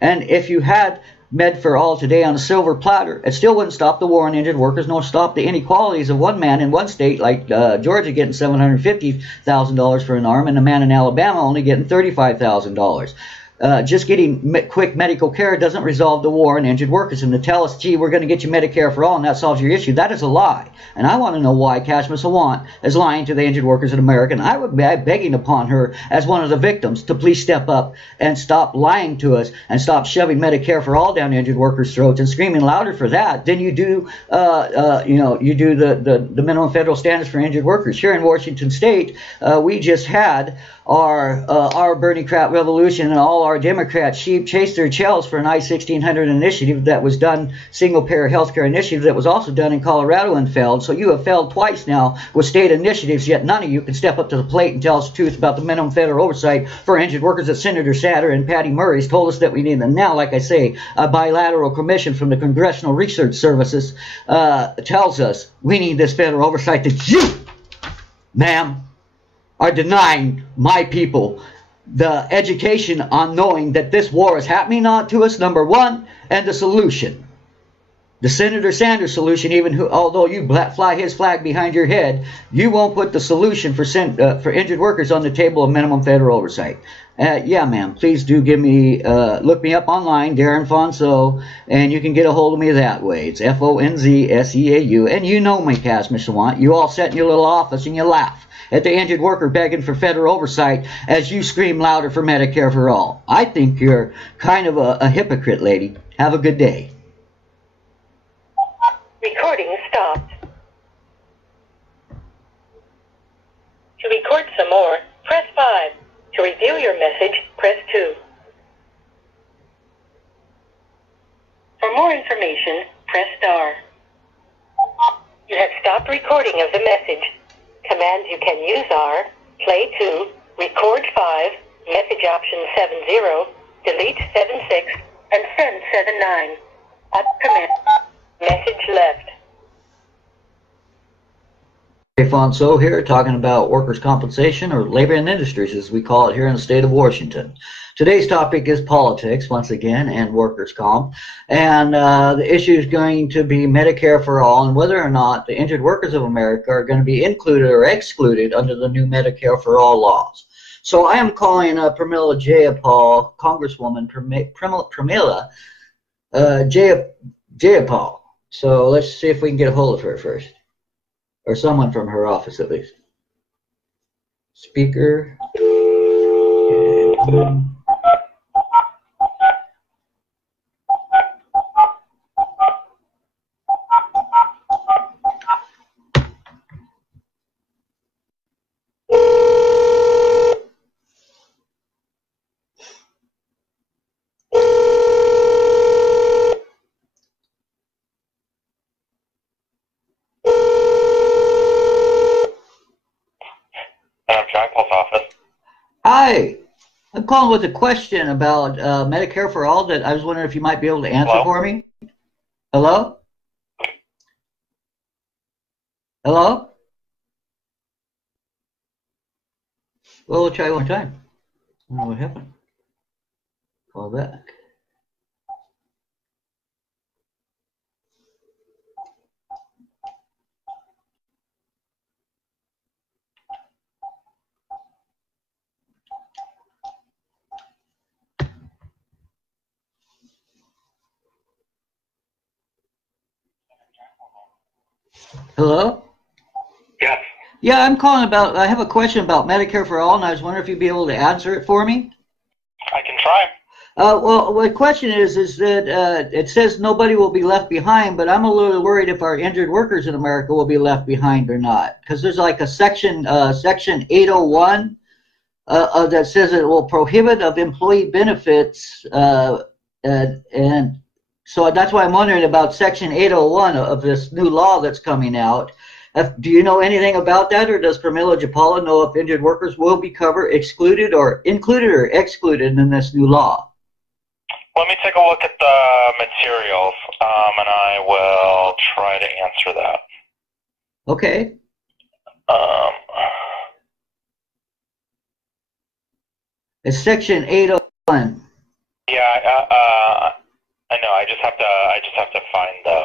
And if you had Med for All today on a silver platter, it still wouldn't stop the war on injured workers, nor stop the inequalities of one man in one state like Georgia getting $750,000 for an arm, and a man in Alabama only getting $35,000. Just getting quick medical care doesn't resolve the war on injured workers. And to tell us, gee, we're going to get you Medicare for all and that solves your issue, that is a lie. And I want to know why Kashmir Sawant is lying to the injured workers in America. And I would be begging upon her, as one of the victims, to please step up and stop lying to us and stop shoving Medicare for all down injured workers' throats and screaming louder for that than you do, you do the minimum federal standards for injured workers. Here in Washington State, we just had our Bernie crap revolution, and all our Democrat sheep chased their tails for an I-1600 initiative that was done, single-payer healthcare initiative that was also done in Colorado and failed. So you have failed twice now with state initiatives, yet none of you can step up to the plate and tell us the truth about the minimum federal oversight for injured workers that Senator Satter and Patty Murray's told us that we need. And now, like I say, a bilateral commission from the Congressional Research Services tells us we need this federal oversight that you, ma'am, are denying my people the education on knowing that this war is happening on to us, number one, and the solution. The Senator Sanders solution, even although you fly his flag behind your head, you won't put the solution for injured workers on the table of minimum federal oversight. Yeah, ma'am, please do give me, look me up online, Daren Fonso, and you can get a hold of me that way. It's Fonzseau, and you know me, Kashmir Sawant. You all sit in your little office and you laugh at the injured worker begging for federal oversight as you scream louder for Medicare for all. I think you're kind of a hypocrite, lady. Have a good day. Recording stopped. To record some more, press 5. To review your message, press 2. For more information, press star. You have stopped recording of the message. Commands you can use are play 2, record 5, message option 70, delete 76, and send 79. Up command. Message left. Rayfonso here, talking about workers' compensation, or labor and industries as we call it here in the state of Washington. Today's topic is politics, once again, and workers' comp. And the issue is going to be Medicare for all, and whether or not the injured workers of America are going to be included or excluded under the new Medicare for all laws. So I am calling Pramila Jayapal, Congresswoman Pramila Jayapal. So let's see if we can get a hold of her first. Or someone from her office, at least. Speaker. Hi. I'm calling with a question about Medicare for All that I was wondering if you might be able to answer for me. Hello? Hello? Well, we'll try one time. I don't know what happened. Call back. Hello? Yes. Yeah, I'm calling about, I have a question about Medicare for All, and I was wondering if you'd be able to answer it for me. I can try. Well, the question is that it says nobody will be left behind, but I'm a little worried if our injured workers in America will be left behind or not. Because there's like a section 801 that says it will prohibit of employee benefits, and so that's why I'm wondering about section 801 of this new law that's coming out. Do you know anything about that, or does Pramila Japala know if injured workers will be covered, excluded, or included or excluded in this new law? Let me take a look at the materials, and I will try to answer that. Okay. It's section 801. Yeah, I know. I just have to find the.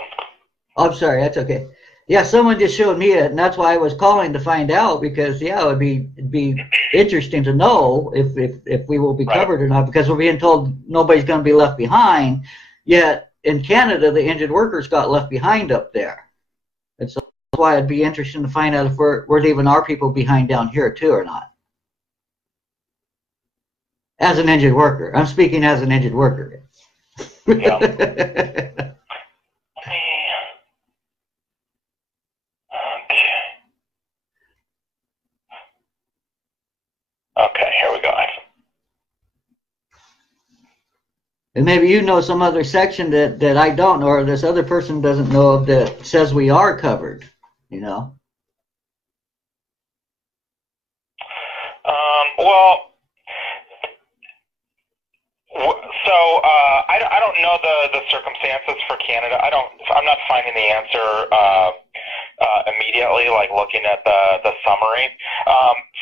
Oh, I'm sorry. That's okay. Yeah, someone just showed me it, and that's why I was calling to find out, because yeah, it'd be interesting to know if we will be covered or not, because we're being told nobody's going to be left behind. Yet in Canada, the injured workers got left behind up there, and so that's why it'd be interesting to find out if we're leaving our people behind down here too or not. As an injured worker, I'm speaking as an injured worker. Yeah. Okay, here we go. And maybe you know some other section that I don't know, or this other person doesn't know of, that says we are covered, you know? Well, so I don't know the circumstances for Canada. I'm not finding the answer immediately, like looking at the summary.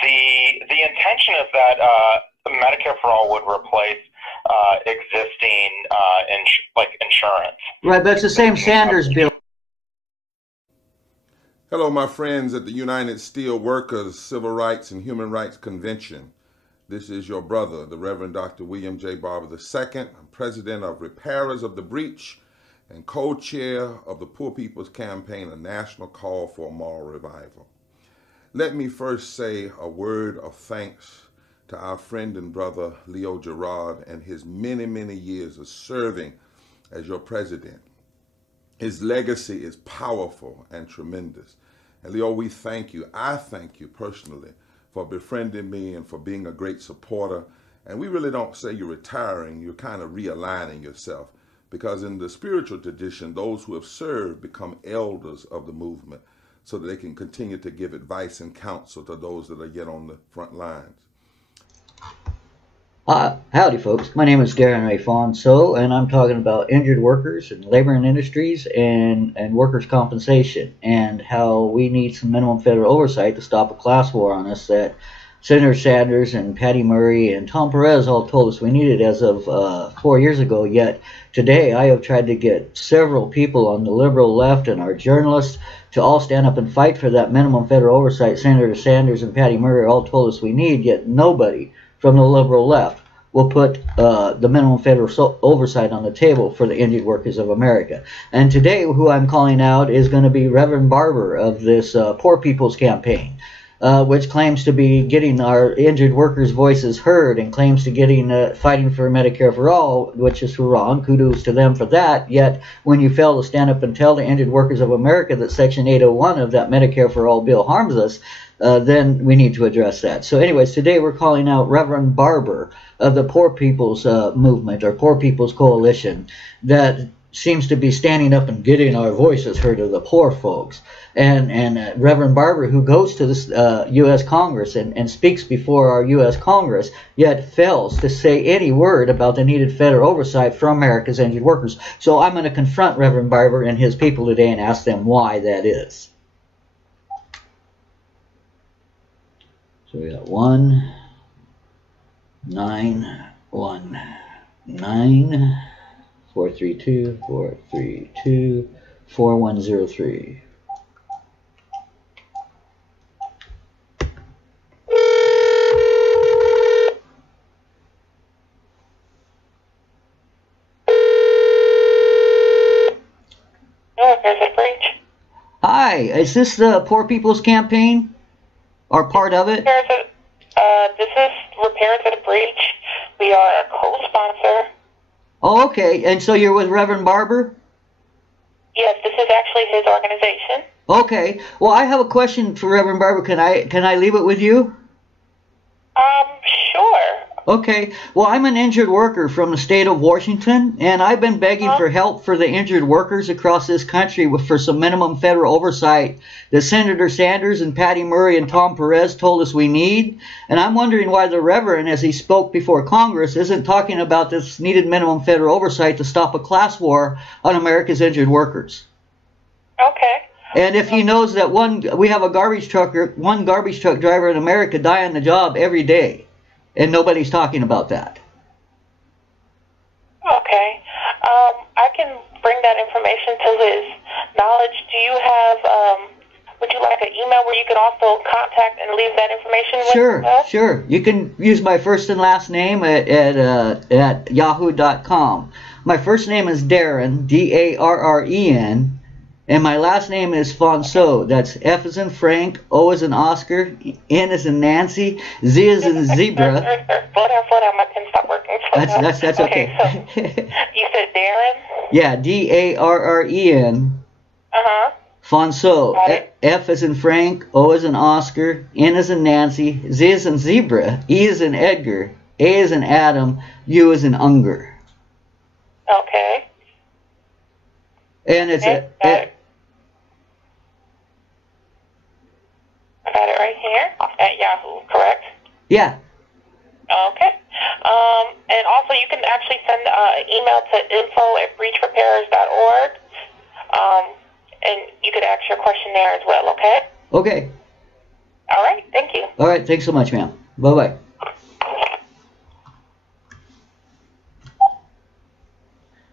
The intention is that Medicare for All would replace existing insurance. Right, but it's the same Sanders bill. Hello, my friends at the United Steelworkers Civil Rights and Human Rights Convention. This is your brother, the Reverend Dr. William J. Barber II. I'm president of Repairers of the Breach and co-chair of the Poor People's Campaign, a national call for a moral revival. Let me first say a word of thanks to our friend and brother Leo Gerard and his many, many years of serving as your president. His legacy is powerful and tremendous. And Leo, we thank you. I thank you personally for befriending me and for being a great supporter. And we really don't say you're retiring, you're kind of realigning yourself. Because in the spiritual tradition, those who have served become elders of the movement so that they can continue to give advice and counsel to those that are yet on the front lines. Howdy, folks. My name is Daren Ray Fonso, and I'm talking about injured workers and labor and industries and workers' compensation, and how we need some minimum federal oversight to stop a class war on us that Senator Sanders and Patty Murray and Tom Perez all told us we needed as of 4 years ago. Yet today I have tried to get several people on the liberal left and our journalists to all stand up and fight for that minimum federal oversight Senator Sanders and Patty Murray all told us we need, yet nobody from the liberal left will put the minimum federal oversight on the table for the injured workers of America. And today, who I'm calling out is going to be Reverend Barber of this Poor People's Campaign, which claims to be getting our injured workers' voices heard and claims to getting fighting for Medicare for All, which is wrong. Kudos to them for that. Yet, when you fail to stand up and tell the injured workers of America that Section 801 of that Medicare for All bill harms us, then we need to address that. So anyways, today we're calling out Reverend Barber of the Poor People's Movement or Poor People's Coalition that seems to be standing up and getting our voices heard of the poor folks. And Reverend Barber, who goes to the U.S. Congress and speaks before our U.S. Congress, yet fails to say any word about the needed federal oversight for America's injured workers. So I'm going to confront Reverend Barber and his people today and ask them why that is. So we got 1-919 432 432 4103. Hi, is this the Poor People's Campaign? Or part of it? This is Repairs at a Breach. We are a co-sponsor. Oh, okay. And so you're with Reverend Barber? Yes, this is actually his organization. Okay. Well, I have a question for Reverend Barber. Can I leave it with you? Sure. Okay. Well, I'm an injured worker from the state of Washington, and I've been begging for help for the injured workers across this country for some minimum federal oversight that Senator Sanders and Patty Murray and Tom Perez told us we need. And I'm wondering why the Reverend, as he spoke before Congress, isn't talking about this needed minimum federal oversight to stop a class war on America's injured workers. Okay. And if he knows that we have one garbage truck driver in America die on the job every day. And nobody's talking about that. Okay. I can bring that information to his knowledge. Do you have, would you like an email where you can also contact and leave that information with us? Sure. You can use my first and last name at yahoo.com. My first name is Daren, D-A-R-R-E-N. And my last name is Fonso. That's F as in Frank, O as in Oscar, N as in Nancy, Z as in Zebra. Slow down, my pen stopped working. That's okay. So you said Daren? Yeah, D-A-R-R-E-N. Fonso. F as in Frank, O as in Oscar, N as in Nancy, Z as in Zebra, E as in Edgar, A as in Adam, U as in Unger. Okay. And it's I got it right here at Yahoo, correct? Yeah. Okay. And also you can actually send an email to info@breachrepairers.org. And you could ask your question there as well, okay? Okay. All right, thank you. All right, thanks so much, ma'am. Bye-bye.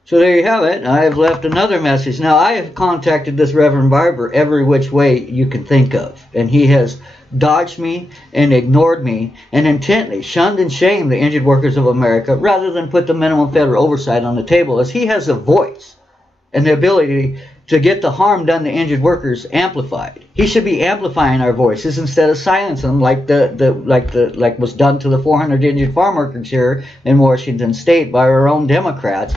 So there you have it. I have left another message. Now, I have contacted this Reverend Barber every which way you can think of. And he has dodged me and ignored me and intently shunned and shamed the injured workers of America rather than put the minimum federal oversight on the table, as he has a voice and the ability to get the harm done to injured workers amplified. He should be amplifying our voices instead of silencing them like was done to the 400 injured farm workers here in Washington State by our own Democrats.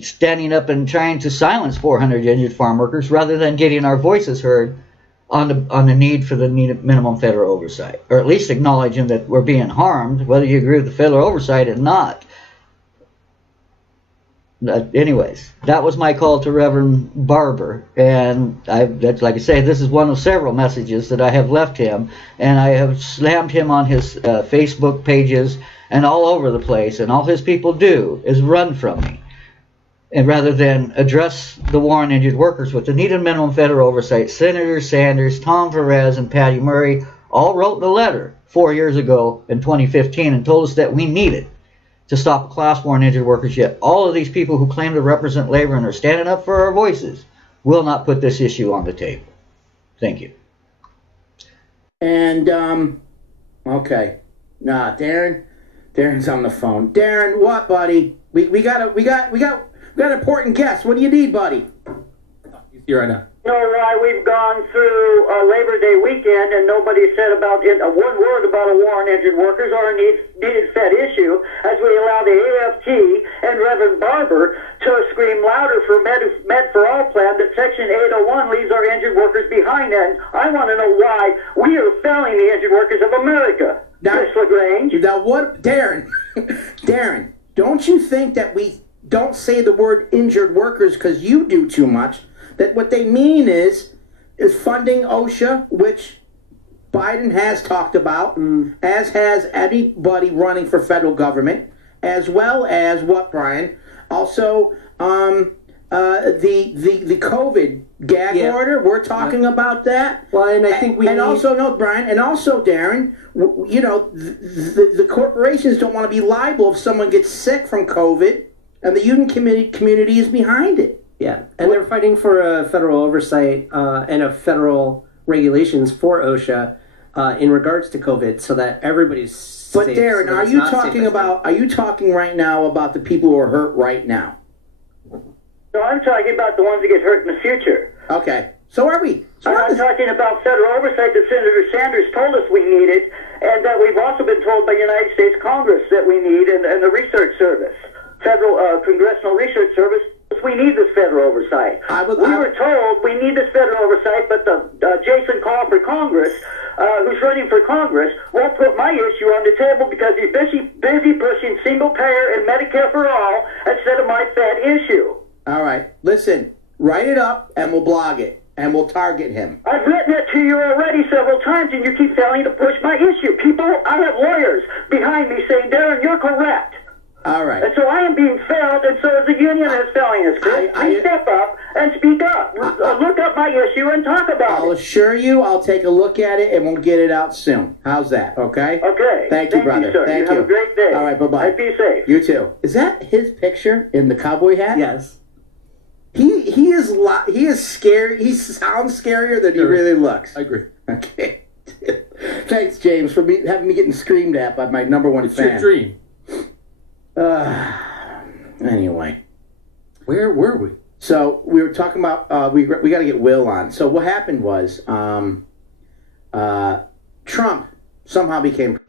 Standing up and trying to silence 400 injured farm workers rather than getting our voices heard on the need for the minimum federal oversight, or at least acknowledging that we're being harmed, whether you agree with the federal oversight or not. Anyways, that was my call to Reverend Barber, and that's, like I say, this is one of several messages that I have left him, and I have slammed him on his Facebook pages and all over the place, and all his people do is run from me. And rather than address the war on injured workers with the needed minimum federal oversight, Senator Sanders, Tom Perez, and Patty Murray all wrote the letter 4 years ago in 2015 and told us that we needed to stop a class war on injured workers. Yet all of these people who claim to represent labor and are standing up for our voices will not put this issue on the table. Thank you. And okay, nah, Daren's on the phone. Daren, what, buddy? We got important guests. What do you need, buddy? You're right now. You know why we've gone through Labor Day weekend and nobody said about it one word about a war on injured workers or a needed Fed issue, as we allow the AFT and Reverend Barber to scream louder for Med for All plan that Section 801 leaves our injured workers behind. And I want to know why we are failing the injured workers of America. Now, what, Daren? Daren, don't you think that don't say the word injured workers because you do too much. That what they mean is funding OSHA, which Biden has talked about, as has anybody running for federal government, as well as what, Brian? Also, the COVID gag order. We're talking about that. Well, and I think and also Brian, and also Darren. You know, the corporations don't want to be liable if someone gets sick from COVID, and the union community is behind it. Yeah, and they're fighting for a federal oversight and a federal regulations for OSHA in regards to COVID, so that everybody's safe. But Darren, are you talking right now about the people who are hurt right now? No, I'm talking about the ones that get hurt in the future. Okay, so are we? I'm talking about federal oversight that Senator Sanders told us we needed, and that we've also been told by the United States Congress that we need, and the Research Service, Federal Congressional Research Service. We need this federal oversight. We were told we need this federal oversight, but the Jason Call for Congress, who's running for Congress, won't put my issue on the table because he's busy pushing single payer and Medicare for all instead of my Fed issue. All right, listen, write it up and we'll blog it and we'll target him. I've written it to you already several times and you keep failing to push my issue. I have lawyers behind me saying, Darren, you're correct. All right. And so I am being failed, and so is the union is failing us. Please step up and speak up. Look up my issue and talk about I'll assure you I'll take a look at it and we'll get it out soon. How's that, okay? Okay. Thank you, brother. Sir. Thank you. Have a great day. All right, bye-bye. And be safe. You too. Is that his picture in the cowboy hat? Yes. He is scary. He sounds scarier than he really looks. I agree. Okay. Thanks, James, for having me getting screamed at by my number one fan. It's your dream. Anyway. Where were we? So, we were talking about, we got to get Will on. So, what happened was, Trump somehow became...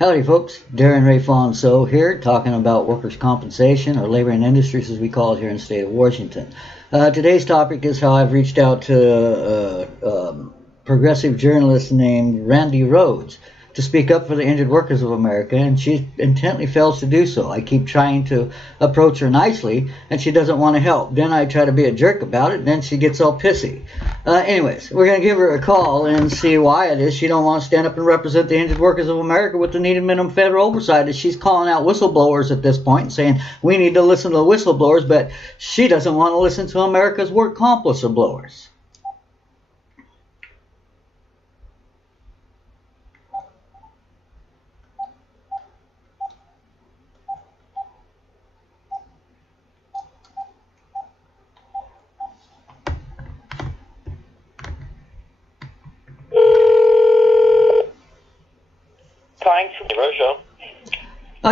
Howdy folks, Daren Ray Fonso here, talking about workers' compensation, or labor and industries as we call it here in the state of Washington. Today's topic is how I've reached out to a progressive journalist named Randy Rhodes to speak up for the injured workers of America, and she intently fails to do so. I keep trying to approach her nicely, and she doesn't want to help. Then I try to be a jerk about it, and then she gets all pissy. Anyways, we're going to give her a call and see why it is she don't want to stand up and represent the injured workers of America with the needed minimum federal oversight. As she's calling out whistleblowers at this point and saying we need to listen to the whistleblowers, but she doesn't want to listen to America's work comp whistleblowers.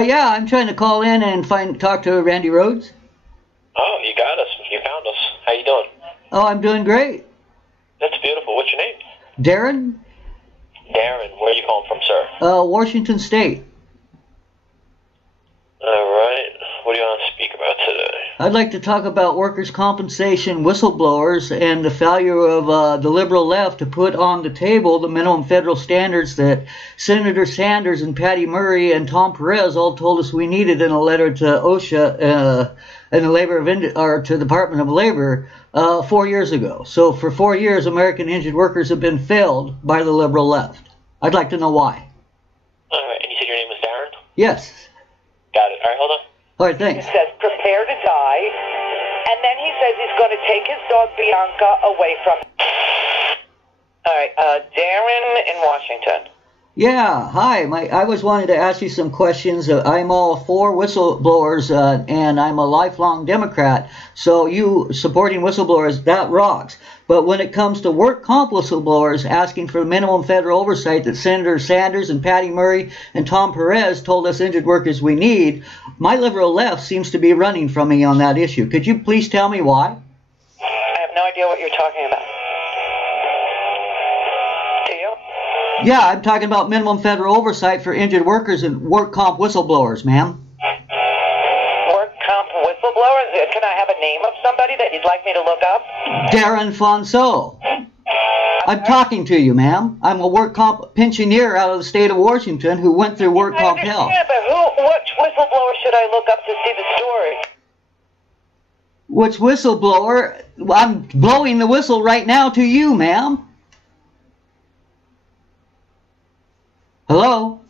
Yeah, I'm trying to call in and talk to Randy Rhodes. Oh, you got us. You found us. How you doing? Oh, I'm doing great. That's beautiful. What's your name? Darren? Darren. Where are you calling from, sir? Washington State. All right. What do you want to speak about today? I'd like to talk about workers' compensation whistleblowers and the failure of the liberal left to put on the table the minimum federal standards that Senator Sanders and Patty Murray and Tom Perez all told us we needed in a letter to OSHA and the to the Department of Labor 4 years ago. So for 4 years, American injured workers have been failed by the liberal left. I'd like to know why. All right. And you said your name was Darren? Yes. Got it. All right. Hold on. All right, thanks. It says, prepare to die, and then he says he's going to take his dog Bianca away from... All right, Darren in Washington. Yeah, hi. I was wanting to ask you some questions. I'm all for whistleblowers, and I'm a lifelong Democrat, so you supporting whistleblowers, that rocks. But when it comes to work comp whistleblowers asking for minimum federal oversight that Senator Sanders and Patty Murray and Tom Perez told us injured workers we need, my liberal left seems to be running from me on that issue. Could you please tell me why? I have no idea what you're talking about. Do you? Yeah, I'm talking about minimum federal oversight for injured workers and work comp whistleblowers, ma'am. Work comp whistleblowers? Can I have a name of somebody that you'd like me to look up? Daren Fonso. I'm talking to you, ma'am. I'm a work comp pensioner out of the state of Washington who went through work comp hell. Yeah, but whistleblower should I look up to see the story? Which whistleblower? I'm blowing the whistle right now to you, ma'am. Hello?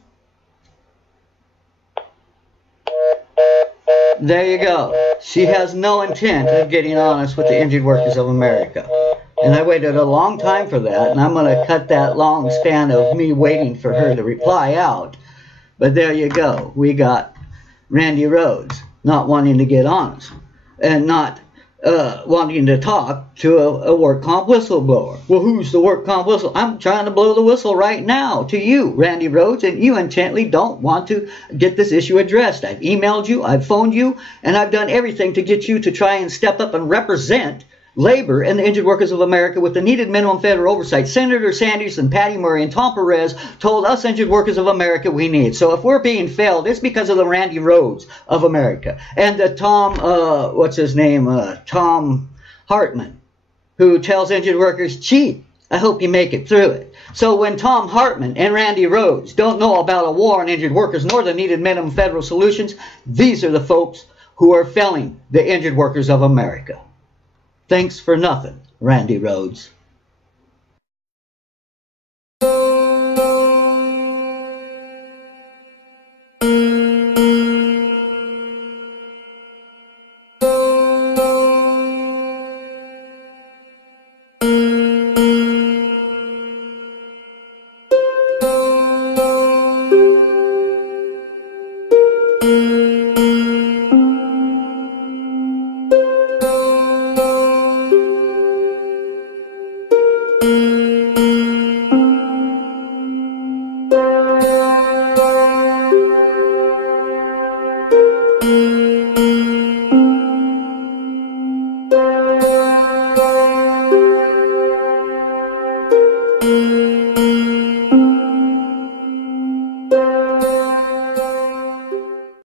There you go. She has no intent of getting honest with the Injured Workers of America. And I waited a long time for that, and I'm going to cut that long span of me waiting for her to reply out. But there you go. We got Randy Rhodes not wanting to get honest and not wanting to talk to a work comp whistleblower. Well, who's the work comp whistle? I'm trying to blow the whistle right now to you, Randy Rhodes, and you intently don't want to get this issue addressed. I've emailed you, I've phoned you, and I've done everything to get you to try and step up and represent labor and the Injured Workers of America with the needed minimum federal oversight. Senator Sanders and Patty Murray and Tom Perez told us Injured Workers of America we need. So if we're being failed, it's because of the Randy Rhodes of America. And the Tom, what's his name, Tom Hartman, who tells Injured Workers, cheat, I hope you make it through it. So when Tom Hartman and Randy Rhodes don't know about a war on injured workers nor the needed minimum federal solutions, these are the folks who are failing the Injured Workers of America. Thanks for nothing, Randy Rhodes.